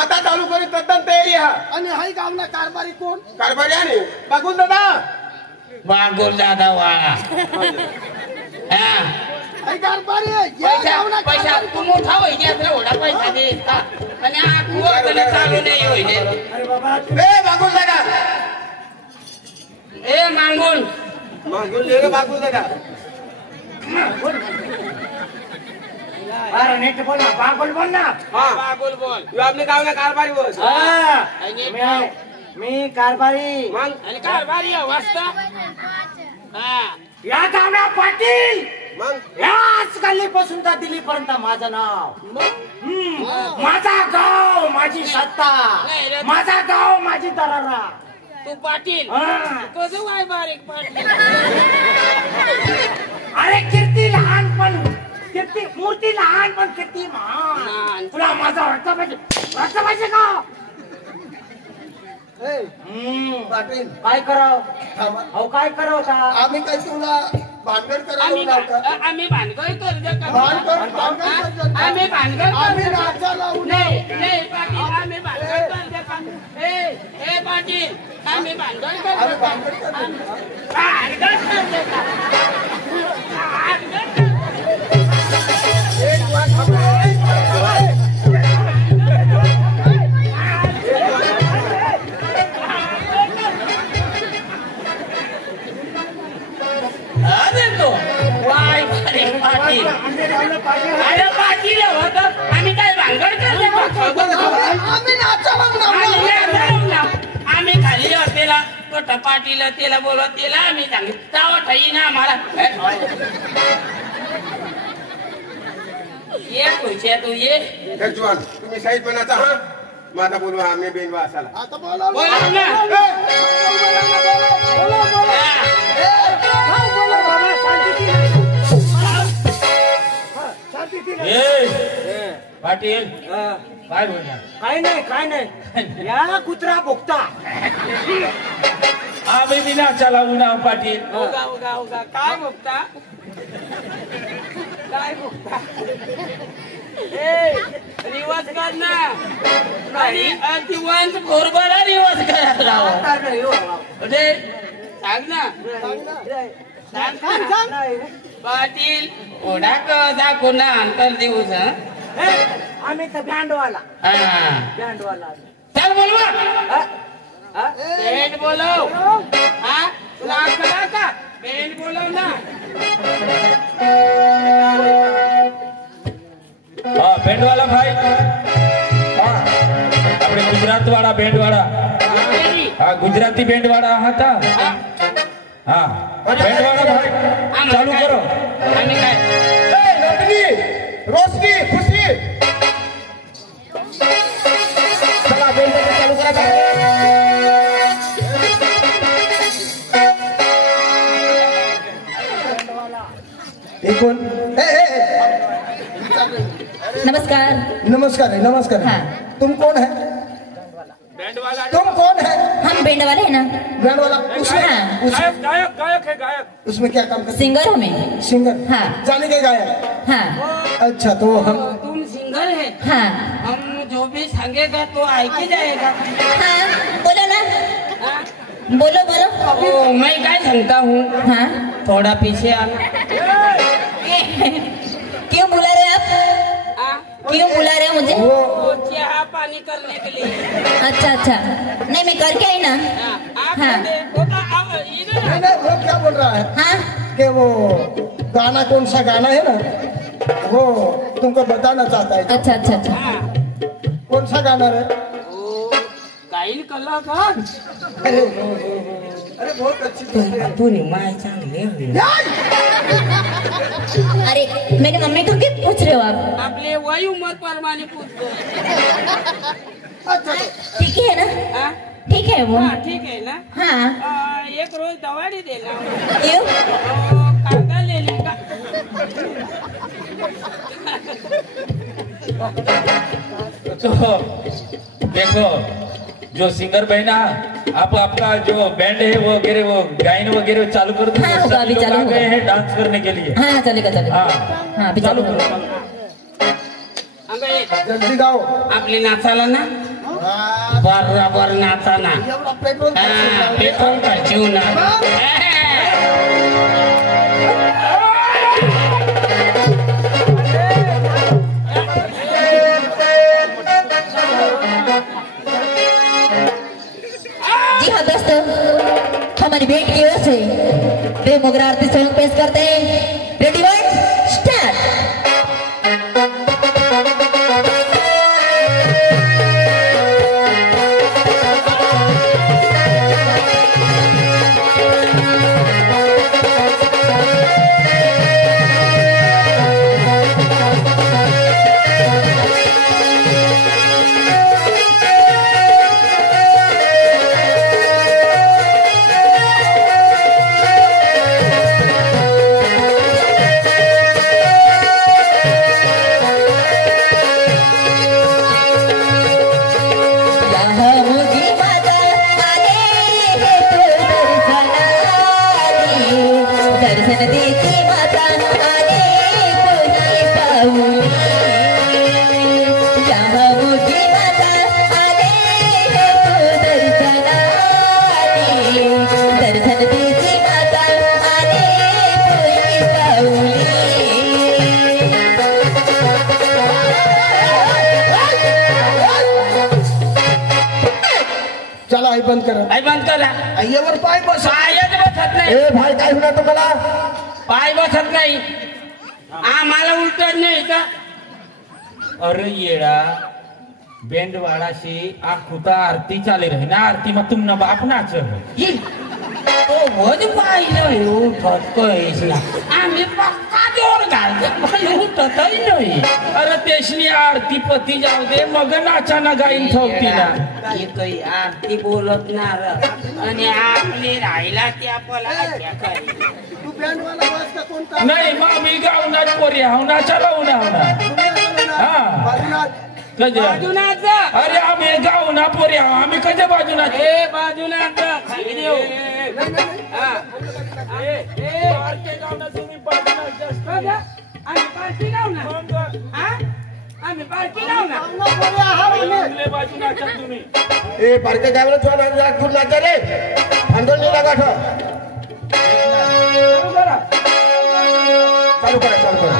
आता चालू करीत तद्दन तयारी हा आणि हाय गावना कारभारी कोण कारभारी आणि बघून दादा बागोल दादा वा हाय कारभारी या गावना पैसा तू मोठा होईल आपला एवढा पैसा दे का आणि आखू चालू नाही होईल अरे बाबा ए बागुल दादा ए मागून मागून ले रे बागुल दादा अरे नेट बोल ना बागुल बोल ना हाँ बागोल बोल यो आपने गाव में कारभारी बोल मी कारभारी मग आणि कारभारी वाजता या गावना पाटील मग याच गल्लीपासून तर दिल्लीपर्यंत माझं नाव माझा गाव माझी सत्ता माझा गाव माझी दरारा तू पाटील कसं वाय बारीक पाटील अरे कीर्ती लहान पण कीर्ती मूर्ती लहान पण कीर्ती महान महान. तुला माझा रक्त पाहिजे का पाटील काय कराव थांबा. अहो काय कराव का आम्ही काय तुला भानगड करायला लावता आम्ही भानगड करतो आम्ही आम्ही भानगड नाचा लावू नाही नाही पाटील आम्ही भानगड करतो ए पाटील आम्ही भानगड आम्ही करतो भानगड करतो. भानगड करतो एक वाट थांबा. अरे तो वाय बारीक पाटील अरे पाटील होतं आम्ही काय भानगड करतो आम्ही नाचा लावू. आम्ही खाली हॉटेला मोठा पाटील त्याला बोलवत त्याला आम्ही सांगितलं जावं ठाई ना आम्हाला ये खुशा तू ये जवान तुम्ही साईड बनाचा हा माझा बोलवा आम्ही बेनवा असाला आता बोला बोला ना पाटील काय बोलणार काय नाही या कुत्रा भोगता आम्ही बिना चालावू ना पाटील उगा काय बघता काय बघता रिवाज कर ना आणि दिवस बरोबर रिवाज करायला सांग ना सांग ना पाटील ओढा कसा कोणा अंतर दिवस आम्ही तर बँडवाला चल बोलवा बेंड बोलव हा तुला करा का बेंड बोलव ना हाँ बैंड वाला भाई हाँ अपने गुजरात वाला बैंड वाला हाँ गुजराती बैंड वाला हाँ था हाँ बैंड वाला भाई चालू करो आम्ही काय ए नटनी रोशनी खुशी चला बेन चालू करा कोण नमस्कार। नमस्कार है नमस्कार है। हाँ। तुम कौन है तुम कौन है हम बैंड वाले हैं ना। बैंड वाला उसमें हाँ। गायक है गायक उसमें क्या काम करते सिंगर हूँ मैं। सिंगर हाँ। जाने के गायक हाँ अच्छा तो हम तुम सिंगर है हाँ हम जो भी सांगेगा तो आके जाएगा हाँ बोलो ना हाँ? बोलो बोलो। ओ, मैं क्या सांगता हूँ हाँ थोड़ा पीछे आना क्यों बुला रहे आप हाँ? क्यों बुला रहे हो मुझे? वो चाह पानी करने के लिए अच्छा अच्छा नहीं मैं करके आई ना। हाँ, आप हाँ। इधर नहीं नहीं वो क्या बोल रहा है हाँ कि वो गाना कौन सा गाना है ना वो तुमको बताना चाहता है अच्छा अच्छा अच्छा हाँ, कौन सा गाना है वो गाइल कलाकार अरे अरे बहुत अच्छी दोस्त है। तू नहीं माय चांगली हवी. अरे मेरी मम्मी को क्यों पूछ रहे हो आप? आपले वय उमर प्रमाणे पूछतो. अच्छा ठीक है ना? हा? ठीक है वो. हा, ठीक आहे ना. हाँ. एक रोज दवाडी दे ना. क्यों? कांदा ले ली का. तो देखो जो सिंगर बहना आप आपका जो बैंड है वो वगैरह वो गायन वगैरह चालू कर दो. हाँ, होगा, सभी अभी लोग चालू आ गए होगा. हैं डांस करने के लिए. हाँ चलेगा चलेगा. हाँ हाँ अभी चालू चालू करो. करो. अगं जल्दी गाओ. आपली नाचाला ना हाँ, बरोबर नाचा ना. एवढा पेट्रोल हा, पेट्रोल खर्चू ना. जी हाँ दोस्तों, हमारी बेट की ओर से प्रेम मोगरा आरती सॉन्ग पेश करते हैं. Ready one start. दर्शन देती माता आले तुझी पाऊली. यहाँ मुझी माता आले तू दर्शनाली. दर्शन देती माता आले तुझी पाऊली. चला आई बंद करा. आई बंद करा. आईवर पाय बस. पायच बसत नाही. ए भाई काय होणार तुम्हाला? पाय बसत नाही. आम्हाला उलटत नाही का. अरे येड़ा बैंड वाला से आखुता आरती चाले रहे ना. आरती में तुम न बाप नाच ही. तो वध पाहिलं उठत कळीस ना. आम्ही पक्का जोर घालतो पण उठतही नाही. अरे तेशनी आरती पती जाऊ दे मग नाचा ना गाईन ठेवती ना. ही काही आरती बोलत ना र. आणि आपली राहिला त्या पला तू बँड वाला वाज का कोणता? नाही मग मी गावना पोरी हाव नाचा लावू ना हा. बाजूला बाजूनाच. अरे आम्ही गावना पोरी हाव आम्ही कशा बाजूना. ए बाजूनाच खाली देऊ. हा. आम्ही पार्टी लावू ना. हा? आम्ही पार्टी लावू ना. ए पार्के गावला तुला नागपूर नाचा रे आंदोलन लागा ठो. चालू करा चालू करा.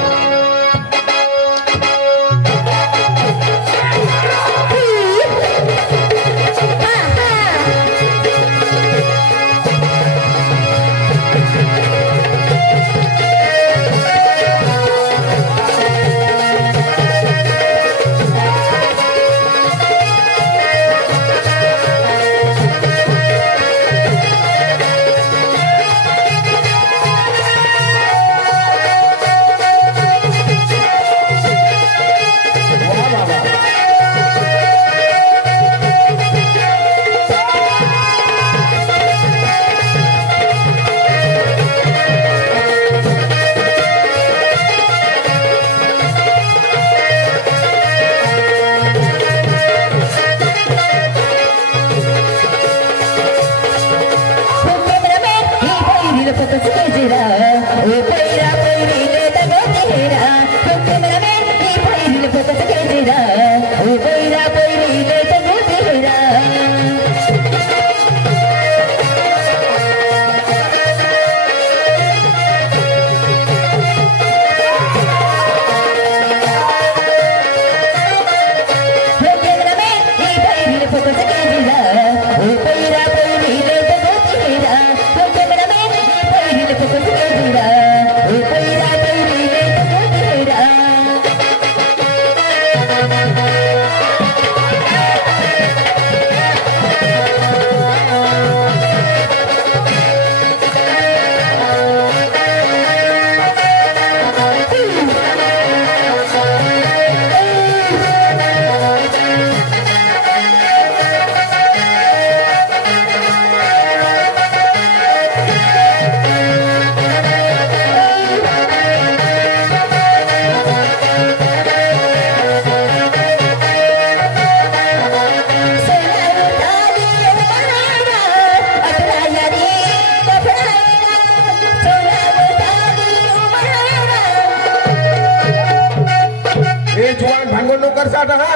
साठ हा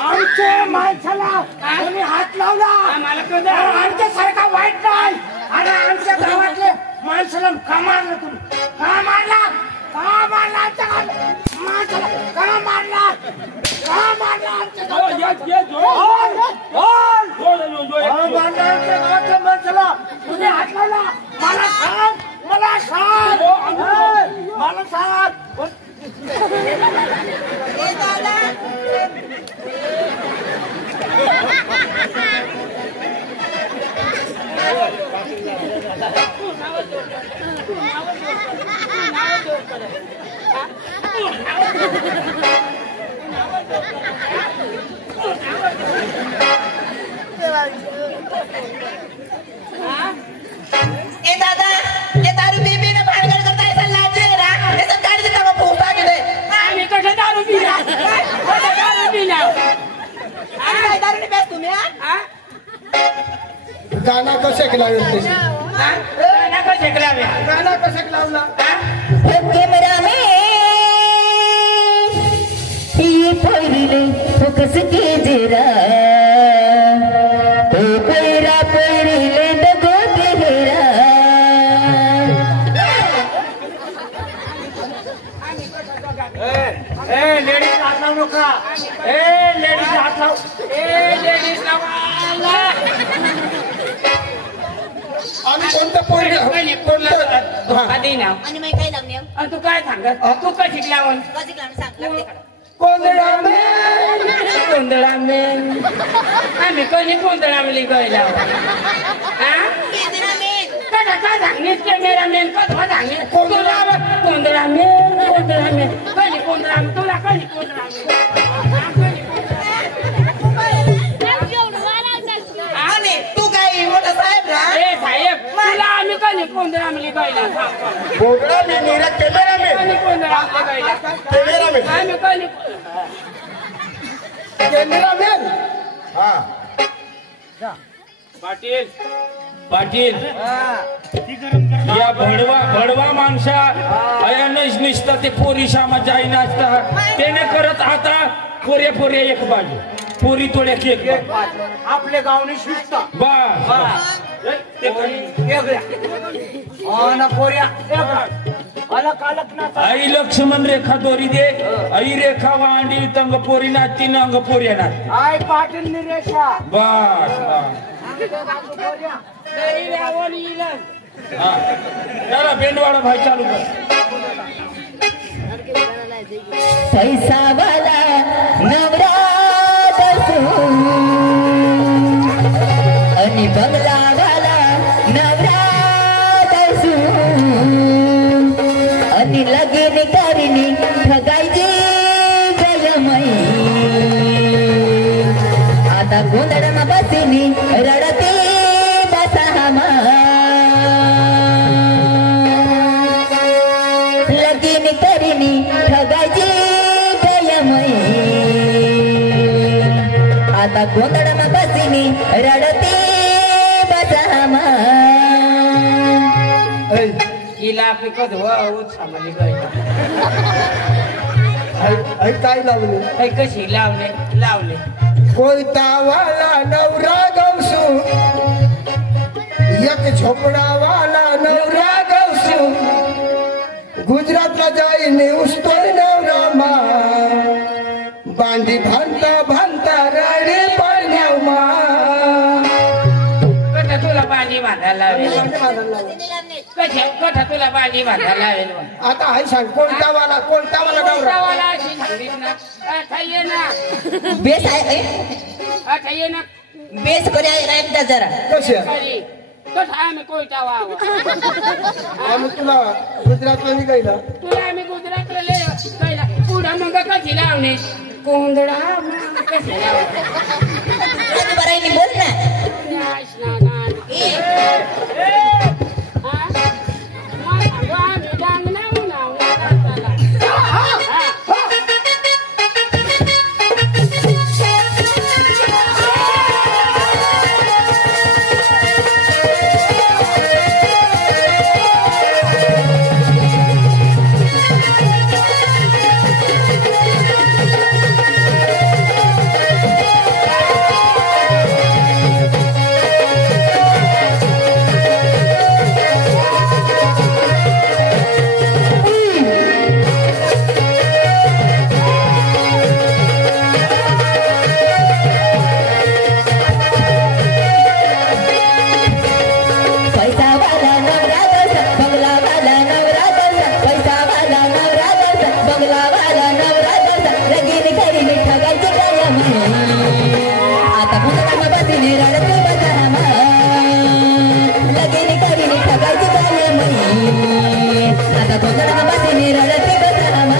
आमच्या माणसाला कोणी हात लावला आमच्या सारखा वाईट नाही आणि आमच्या गावातले माणसाला का मारलं तुम्ही का मारला आमच्या माणसाला का मारला आमच्या गावातल्या माणसाला तुम्ही हात लावला मला सांग ए दादा ये दारू पी पी ना भानगड करता ऐसा लाज रे रा ये सब गाड़ी से तब फूटा के दे आम्ही कसं दारू पिला अरे दारू नहीं बेच तुम्ही हां गाणं कसं लावलं ते गाणं कसं लावला कैमरा में ये पोरीले फोकस के जरा ओ पैरा पोरीले दगो तेरा लेडीज हात लावू नका लेडीज हात लाव लेडीज आणि कोणतं पोरग धोका दे ना आणि मग काय लागणे आणि तू काय सांगत तू काय शिकला म्हण कशी काम सांग लागते गोंधळा मेन आम्ही कधी गोंधळा मिली गयला काय सांगलीस कॅमेरा मेन कधी सांगली गोंधळा मेन कधी गोंधळा तुला कधी आणि तू काय मोठा साहेब रा साहेब तुला आम्ही कधी गोंधळा मिली गयला बोगड़ा में मेरा कैमरा में कधी गोंधळा मिली गयला कैमरा में आम्ही कधी कॅमेरामॅन हाँ पाटील पाटील या भडवा माणसा अयानच निसतं ते पोरी शामा जाई नाचता त्याने करत आता पोरे एक बाजू पोरी तोड्या केक आपल्या गावने शिकता बस आई लक्ष्मण रेखा दोरी दे आई रेखा वांडी तंग पोरी नाचती नंग पोरी नाचती आय पाटील निरेशा बस हा चला बेंडवाडा भाई चालू कर पैसा वाला नवरा दसू आणि बंगला वाला नवरा दसू आणि लगीन करीनी ठगायची गयमई आता गोंधळमा बसीनी रडते बसामा लगीन करीनी ठगायची गयमई आता गोंधळमा बसीनी रडते बसामा हिला पिकत होत सामाली गयला काय लावले काही कशी लावले कोयतावाला नवरा गवसू एक झोपडावाला नवरा गवसू गुजरातला जाईने उस्तोय नवरा मा बांधी भांता रडी पाण्याव मा कथा तुला पाणी बांधायला लावेल कथा तुला पाणी बांधायला लावेल आता हाय सांग कोणतावाला नवरा कोणतावाला अशी सांगलीस ना थाये ना बेस आहे थाये ना बेस करे एकदा जरा कशी खरी कथा आम्ही कोयता व्हावं आम्ही तुला गुजरातला निघायला तुला आम्ही गुजरातला गेला पुढं मग कशी लावणे कोंदडा कशी लावणे बरं बोल ना गोंधळ बसली रडती बसरामा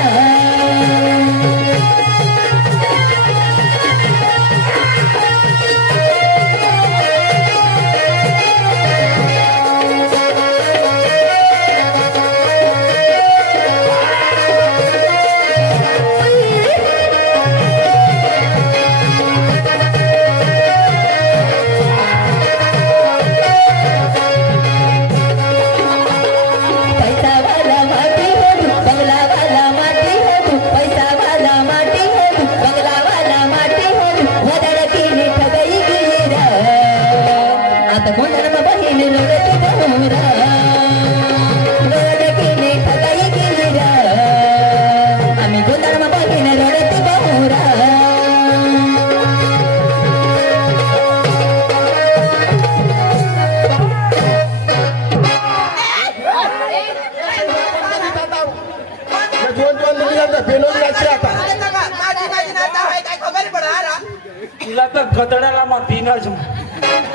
तुला तर गदडाला मग दिनच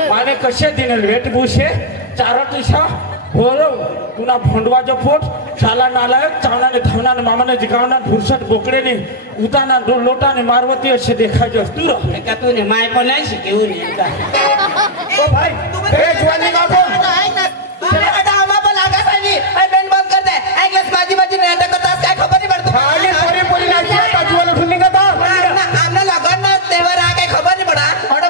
माने कसे दिनल वेटभूषे चार तुषा होरो पुन्हा भोंडवाचा पोट शाला नालायक चावनाने धावनाने मामाने जिगावना फुरसट बोकडेने उताना लोटाने मारवती असे देखायचे असतो का तूने माय पण नाही शिकवून एकदा ओ भाई ए जवानी का बोल तुम्ही आता आम्हा पण आगास आली आई बँड बंद करते ऐकलंस माझी माझी नाटक करतास काय खबर नाही पडतो आले पोरे पोरी नाची आता जीवन उठून निघता आमना लगन ना तेव्हा रा काय खबर नाही पडा थोडं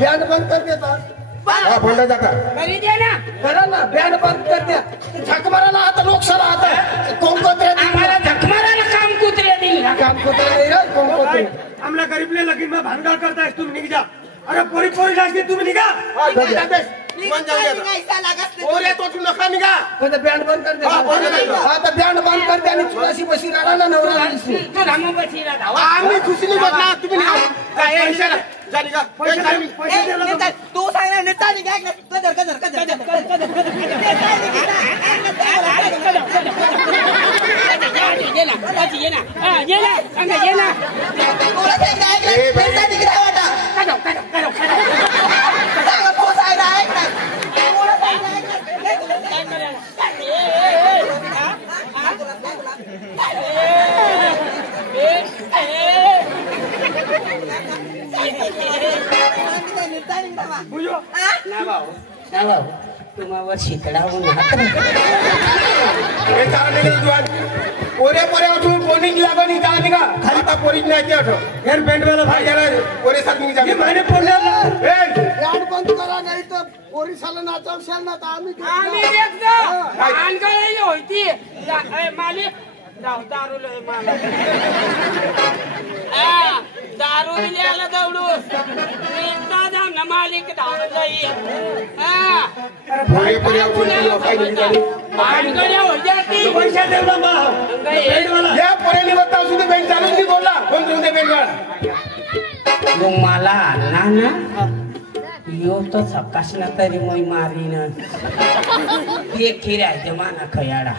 बँड बंद कर देता हा फोंडा जाका करी दे ना करा ना बँड बंद कर द्या झक मारा ना आता लोकसभा आता कोणकोत्रे आम्हाला झकमाराला काम कुत्रे दिल ना काम कोत्रे नाही रे कोणकोत्रे आमला गरीबले लगीन में भानगड करतायस तुम्ही निघ जा अरे पोरी पोरी नाचती तुम्ही निघा मन जाऊ द्या ओरे तो तू नका निघा पण बँड बंद कर दे आता बँड बंद कर दे आणि चुराशी बशी राहणार ना नवरा दिसली तू रामू बशी राहा आम्ही खुशी निघत ना तुम्ही निघा काय पैसे ना जा निघा पैसे दे लो तू सांग ना नेता निघा कदर कदर कदर ये ना बशी ये ना ये ना सांगा ये ना तुला सांग ऐकलं नेता निघा वाटा काढो काढो काढो सांग तू सांग ऐक ना भाऊ तुम्हावर शितळावून हे चाल निघा जवान ओरे पोरे उठून कोणी लागो नाही जा निघा खाली का पोरीच नाही ते आठव यार बैंड वाला भाई याला ओरे साथ निघा ये मैंने बोला ए बँड बंद करा नाही तर पोलिसाला नाचवशाल ना तर आम्ही देखतो भानगड होती मालिक दारू लय मला दारू दिल्याला दौडूस एकदा जाऊ ना मालिक धावून जाईल पोरे पोरे उठून काय निघा भानगड होती पैसा दे ना मा बैंड वाला या पोरे निघत सुद्धा बेंच चालूच नाही बोलला कोण तुझे ते बेंच मग मला आणला ना यो तो सकाश ना तरी मग मारीन एक खिरायचं माना खयाडा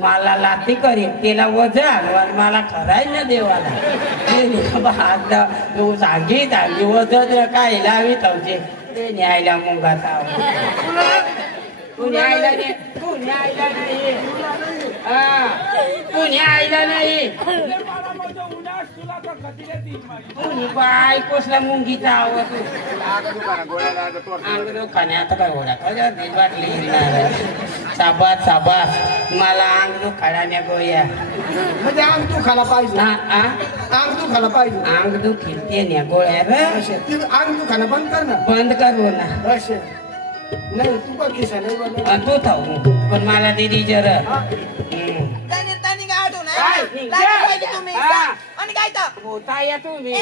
मला लाती करीन तिला वजन मला करायला ना देवाला तू सांगी सांगी वजन काय लावी तुझे ते न्यायला मुंगाचा तू न्यायला तू न्यायला नाही तू न्यायला नाही बाय कसला मुंगीचा आवाज दुकाने आता काय ओढा वाटली साबास साबास मला अंग दुखाड्याने गोया म्हणजे अंग तू खाला पाहिजे अंग तू खाला पाहिजे अंग दुखील ते न्या गोळ्या रे अंग तू खाणं बंद कर ना बंद करू ना असे नाही तू बघ किसा नाही तू थाऊ पण मला दिदी जर आणि काय तर होता या तुम्ही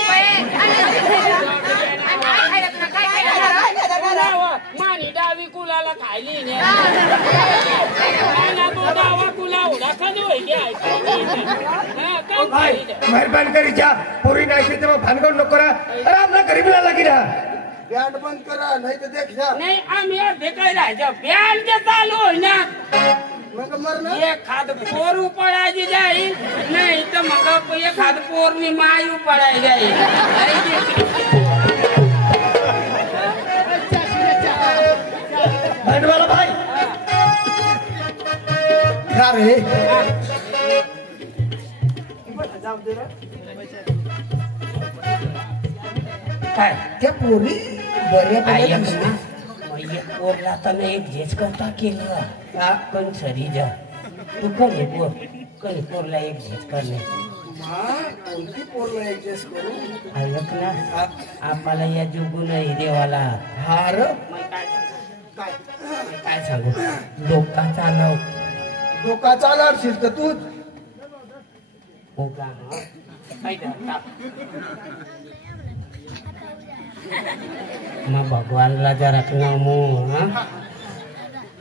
मानी डावी कुलाला खायली डावा कुला उडा खाली भाई मेहरबान करी जा पोरी नाचती तेव्हा भानगड नको करा अरे आमला गरीबला लागी ना बँड बंद करा नाही तर देख जा नाही आम्ही देखील राहायचं बँड चालू होई ना मग मर ना एखाद पोर उपळायची जाईल नाही तर मग एखाद पोरनी माय उपळाय जाईल बैंड वाला भाई रे काय त्या पोरी बऱ्या बऱ्या ऐक दिसतात. ना मग एक पोरला तर एक झेच करता केलं हा पण सरी जा तू कधी पोरला एक झेच करणे कोणती पोरला ऍडजस्ट करू ऐक ना आपल्याला या जुगून देवाला हार काय सांगू डोका चालव डोका चालवशील तर तूच मग भगवानला जरा नमो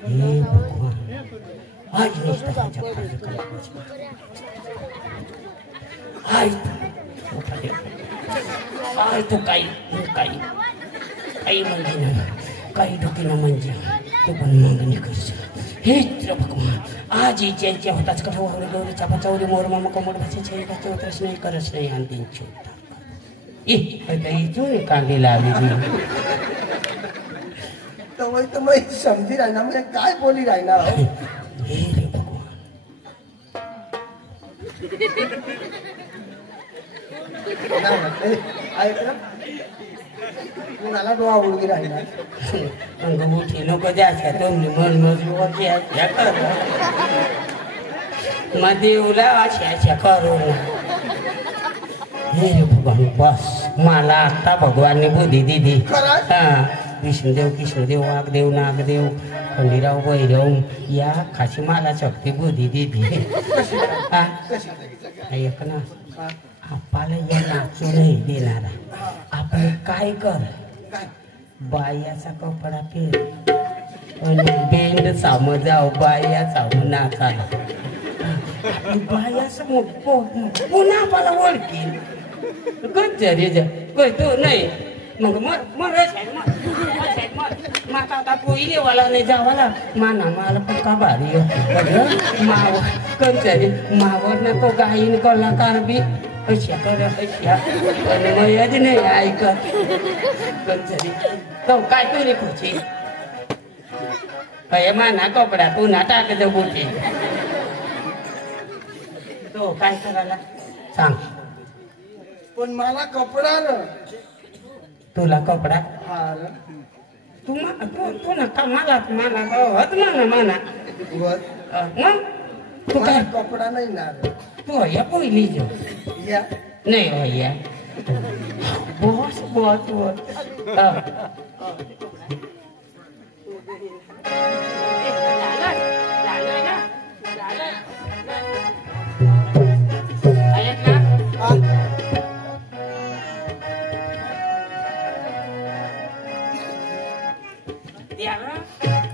हे भगवान आज आय तू काही म्हणजे ना काही डोकीनं म्हणजे तू पण मागणी करशील हेच भगवान आज इच्छा होताच कठा वावरे गौरीचा बचावरी मोर मामा कोमड भाषेचे एकाचे उतरस नाही करस नाही आणि त्यांची इथून कांदी लावली तर मग समजी राहणार म्हणजे काय बोली राहणार हे रे भगवान ऐक ना कुणाला डोळा उडगी राहणार अंगूठी नको द्यायच्या तुम्ही मन मजबूत मग देऊला अशा करू हे भगवान बस मला आता भगवानने बुद्धी दिली खरंच? हा विष्णुदेव कृष्णदेव वाघदेव नागदेव खंडीराव वैरव या खाशी मला शक्ती बुद्धी दिली हा ऐक ना आपल्याला या नाचू नाही देणारा आपण काय कर बायाचा कपडा फेर आणि बेंड साम जाव बाया साम नाचाला बाया समोर पुन्हा आपल्याला ओळखी गंजरी तो नाही मग माता आता पोई वाला नाही जावाला माना मला पक्का भारी माव कंचरी मावर ना तो गायीन कलाकार बी अशा कर अशा आणि मयच नाही ऐकत कंचरी तो काय तू रे खुची अय माना कपडा पुन्हा टाक दे बुटी तो काय करायला सांग पण मला कपडा र तुला कपडा हार तू नका मला होत म्हणा वर मग तू मला काय कपडा नाही ना रे. तू या पहिली जो या नाही भैया बॉस बॉस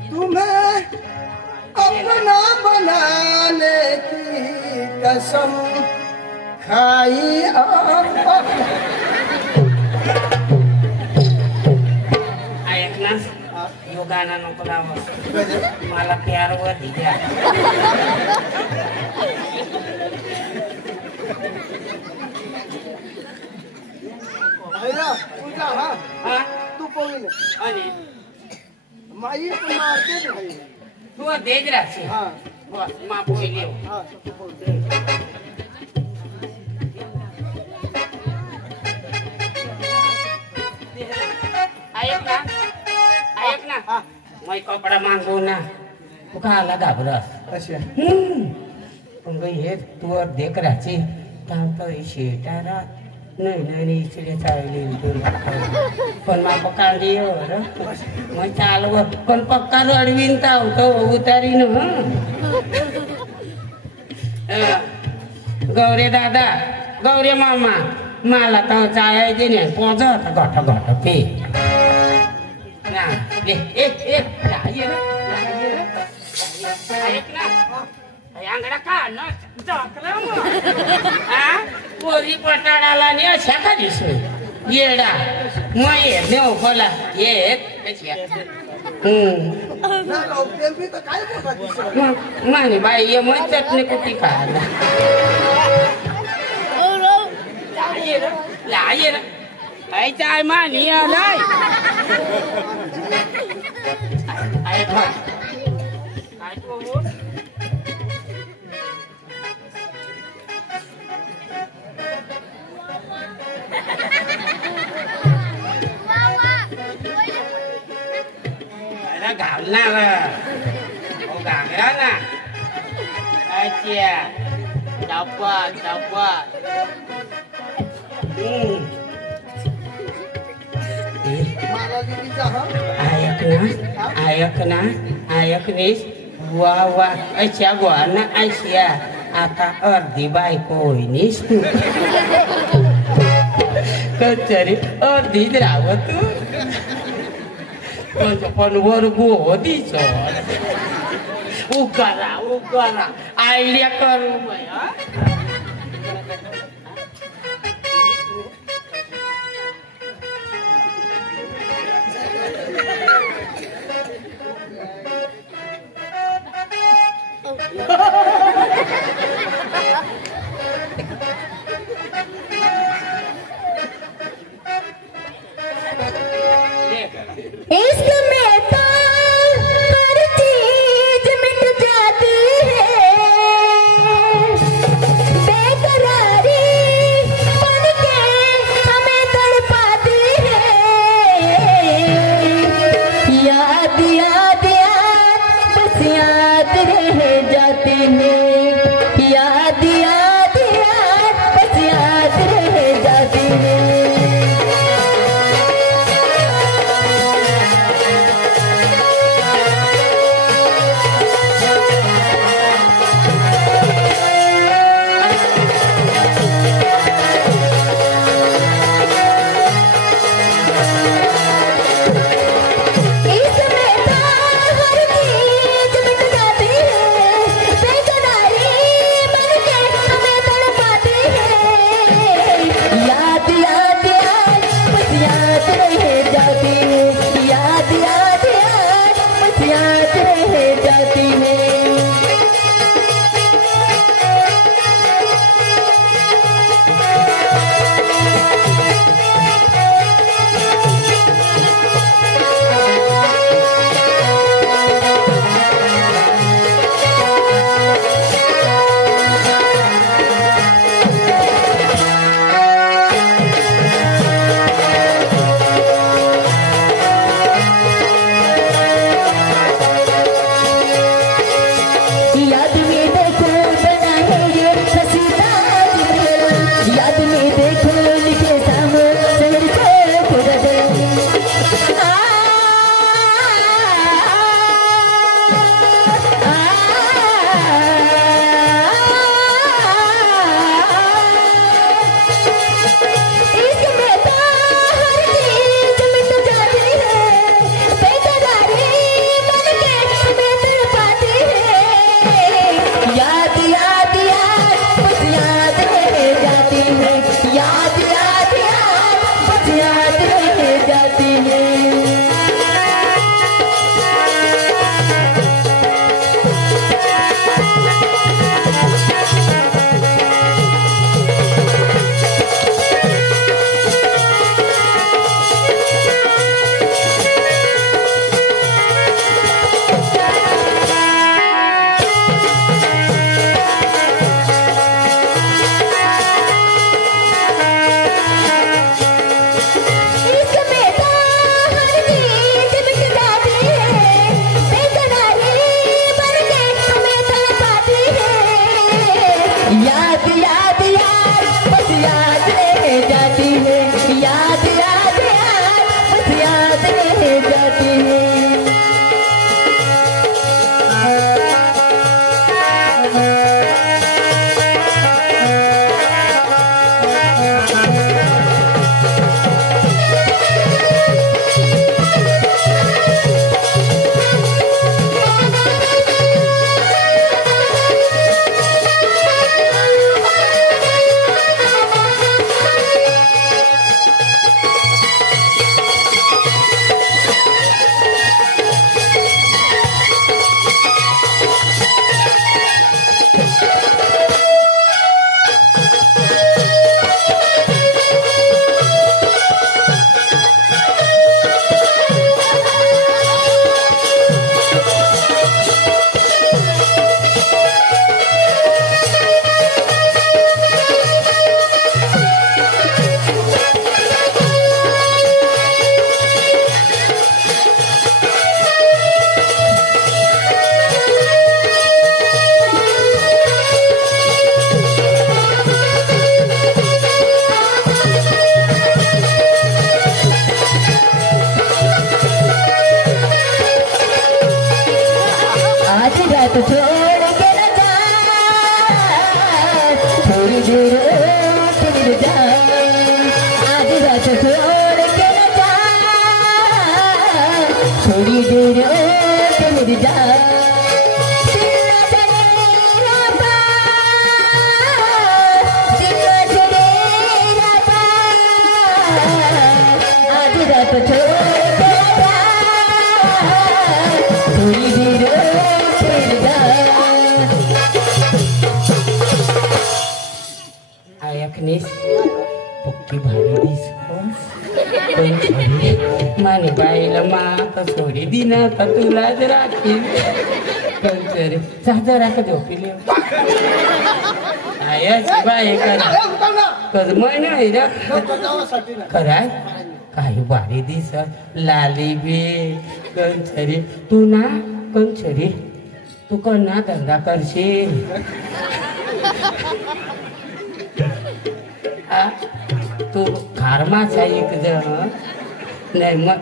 तुम्हें अपना बनाने की कसम खाई ऐक ना यो गाणं नको लावं मला प्यारवर दिल्या तुझा हा तू पोळी आणि माई पण मारते नाही तू देज राहशील हा बस मा पहिली हा तू पोळी ऐक ना मै कपडा मागू ना तू खायला घाबरस अशा पण हे तू देख राहची तर शेटारा नाही इकडे चालली पण मा कांदी मग चालव पण पक्का रडवीन तो उतारीन गौरे दादा गौरे मामा मला तर चालायचे नाही पोजत घट पे ना अंगडा का पोरी पटाडाला ने अशा का दिसू येडा मग ये नेऊ खोला येत काय बोलतात मानी बाई ये मग चटणी कुठे खायला लाये आई चाय मानी आलाय ना ओ घागरा ना अच्छा dapat ayak nis gua Asia gua anak Asia ata di baiko ini kau cari di terawat tuh kau cepat luar gua di sana ugara air ke rumah ya रात छोड़ के न जा, थोड़ी देर और मिल जा, आधी रात छोड़ के न जा, थोड़ी देर और मिल जा। तो छोड़ के जा, थोड़ी देर फिर जा। आयकनीस पक्की भारी दिसकोस पण छोडी माने बाईला माता सोडी दिना तर तुलाच राखील पण तरी जरा का झोपिले आयाची बाई कर महिना आहे ना कराय काही भारी दिसत लाली बे कंचरी तू ना कंचरी तू करणा धंदा करशील तू खारमाचा एक जण नाही मग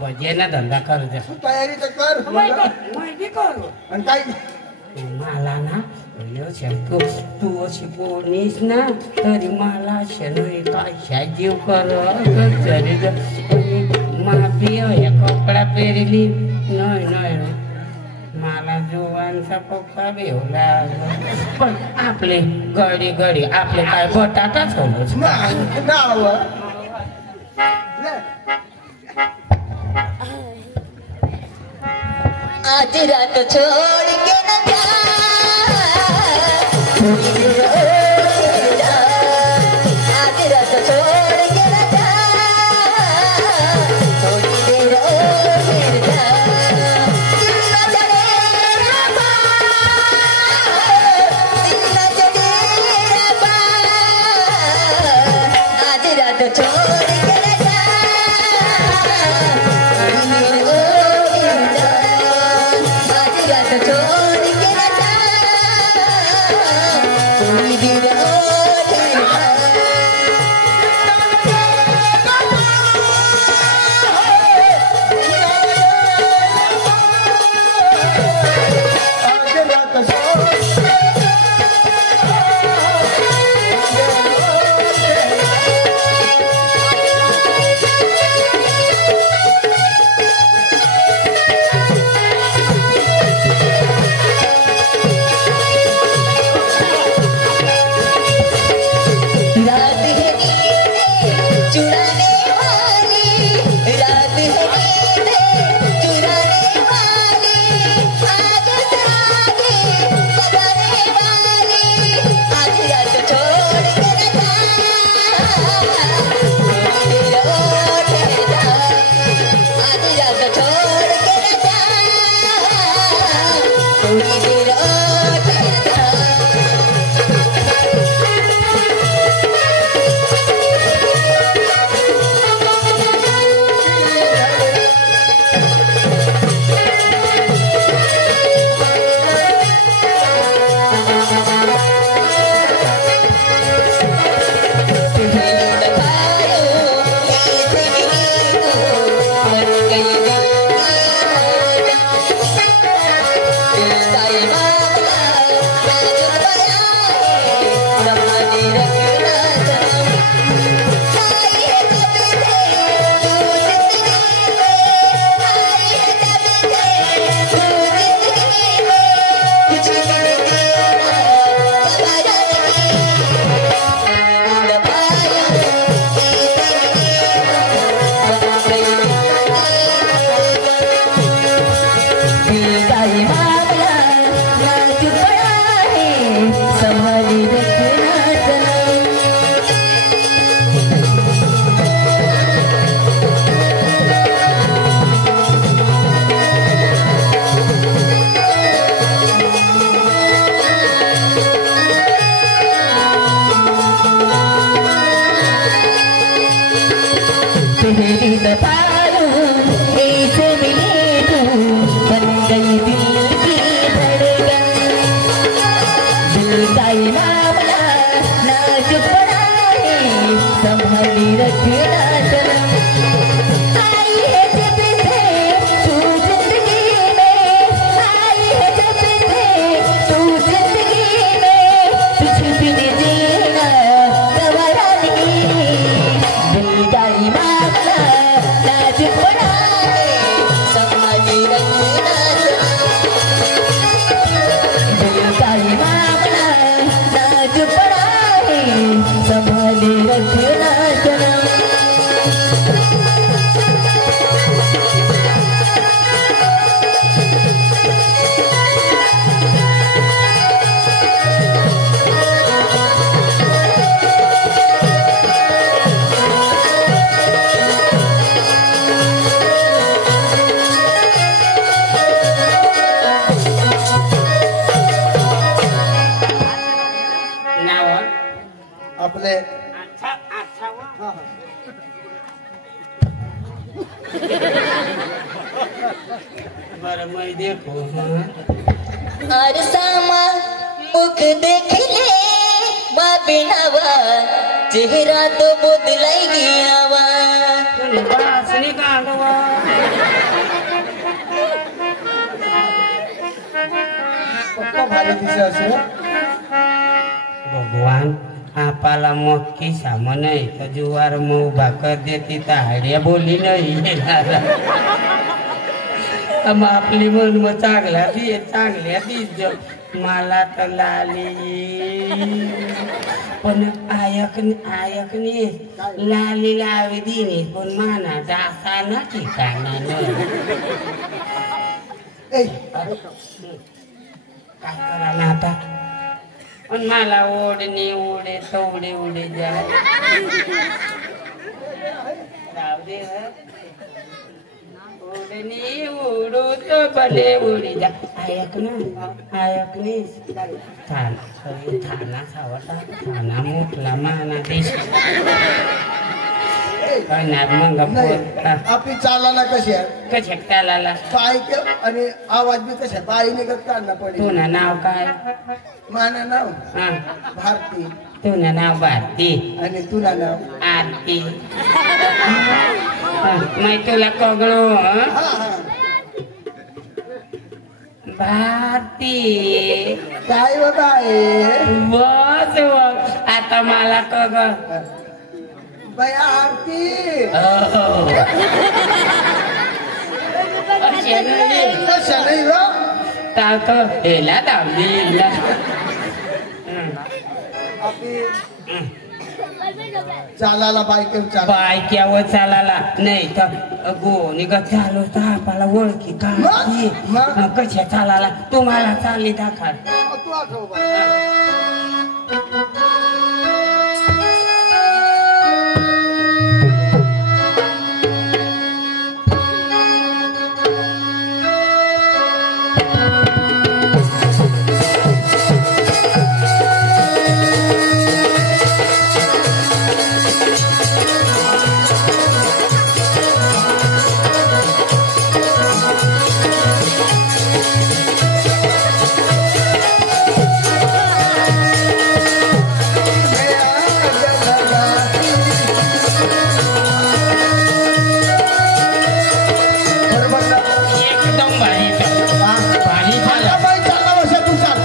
भजेना धंदा कर जा तयारी तर कर माहिती करू आणि काय मला ना तू तू अशी पोळणीस ना तरी मला शनई काय जीव कर तरी माफी हे कपडा पेरली नाही नाही मला जुवानचा पप्पा बेवला पण आपले गडी गडी आपले काय बटाटाच होलोच आज रात छोड़ के न जा, आज रात छोड़ के न जा, थोड़ी देर और फिर जा। दिल न चलेगा बाहर, दिल न चलेगा बाहर, आज रात छोड़ के न जा, थोड़ी देर और फिर जा। आज रात छोड़ के न जा, थोड़ी देर और फिर जा। रात है नींदें चुराने वाली, रात है नींदें चुराने वाली, आगे से आगे सजाने वाली, आज रात छोड़ के न जा, थोड़ी देर और ठहर जा, आज रात छोड़ के न जा, थोड़ी देर और ठहर जा। Say आरसामा मुख देख ले बाबिनावा चेहरा तो बदलाई गयावा तुने बासनी कांदवा पक्का भारी दिसे असे भगवान आपाला मोकी सामान आहे तर जुवार मऊ भाकर देती तर हाड्या बोली नाही मग आपली मन मग चांगल्या दिस मला तर लाली पण आयकने लाली लावी दिनी पण माना जाता ना ठिकाणा ए काय करा ना आता पण मला ओढणे उडे तवडे उडे जाय राव दे ओढणे उडू तो भले उडी जा ऐकणे थाना सावता थाना मोठला माना देश मग आपली चालायला कशी आहे कशा त्याला पाय आणि आवाज बी कशा पायी निघत काढला पडेल तुना नाव काय माना नाव हा भारती तुना नाव भारती आणि तुला नाव आरती मैं तुला कगळू हा हा भारती काय होत आहे बस आता मला कगळ बया आरती कशा नाही ग ताक हेला दाबली आपली चालायला बायके चाल बायक्यावर चालायला नाही तर गोनी ग चालू तर आपल्याला ओळखी का कशा चालायला तुम्हाला चालली दाखल तू आठव बा एकदम भारी भारी झाला बाई चालला बसा तू चाल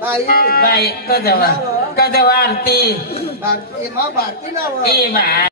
बाई बाई कदवा आरती भारती मा भारती नाव ए बा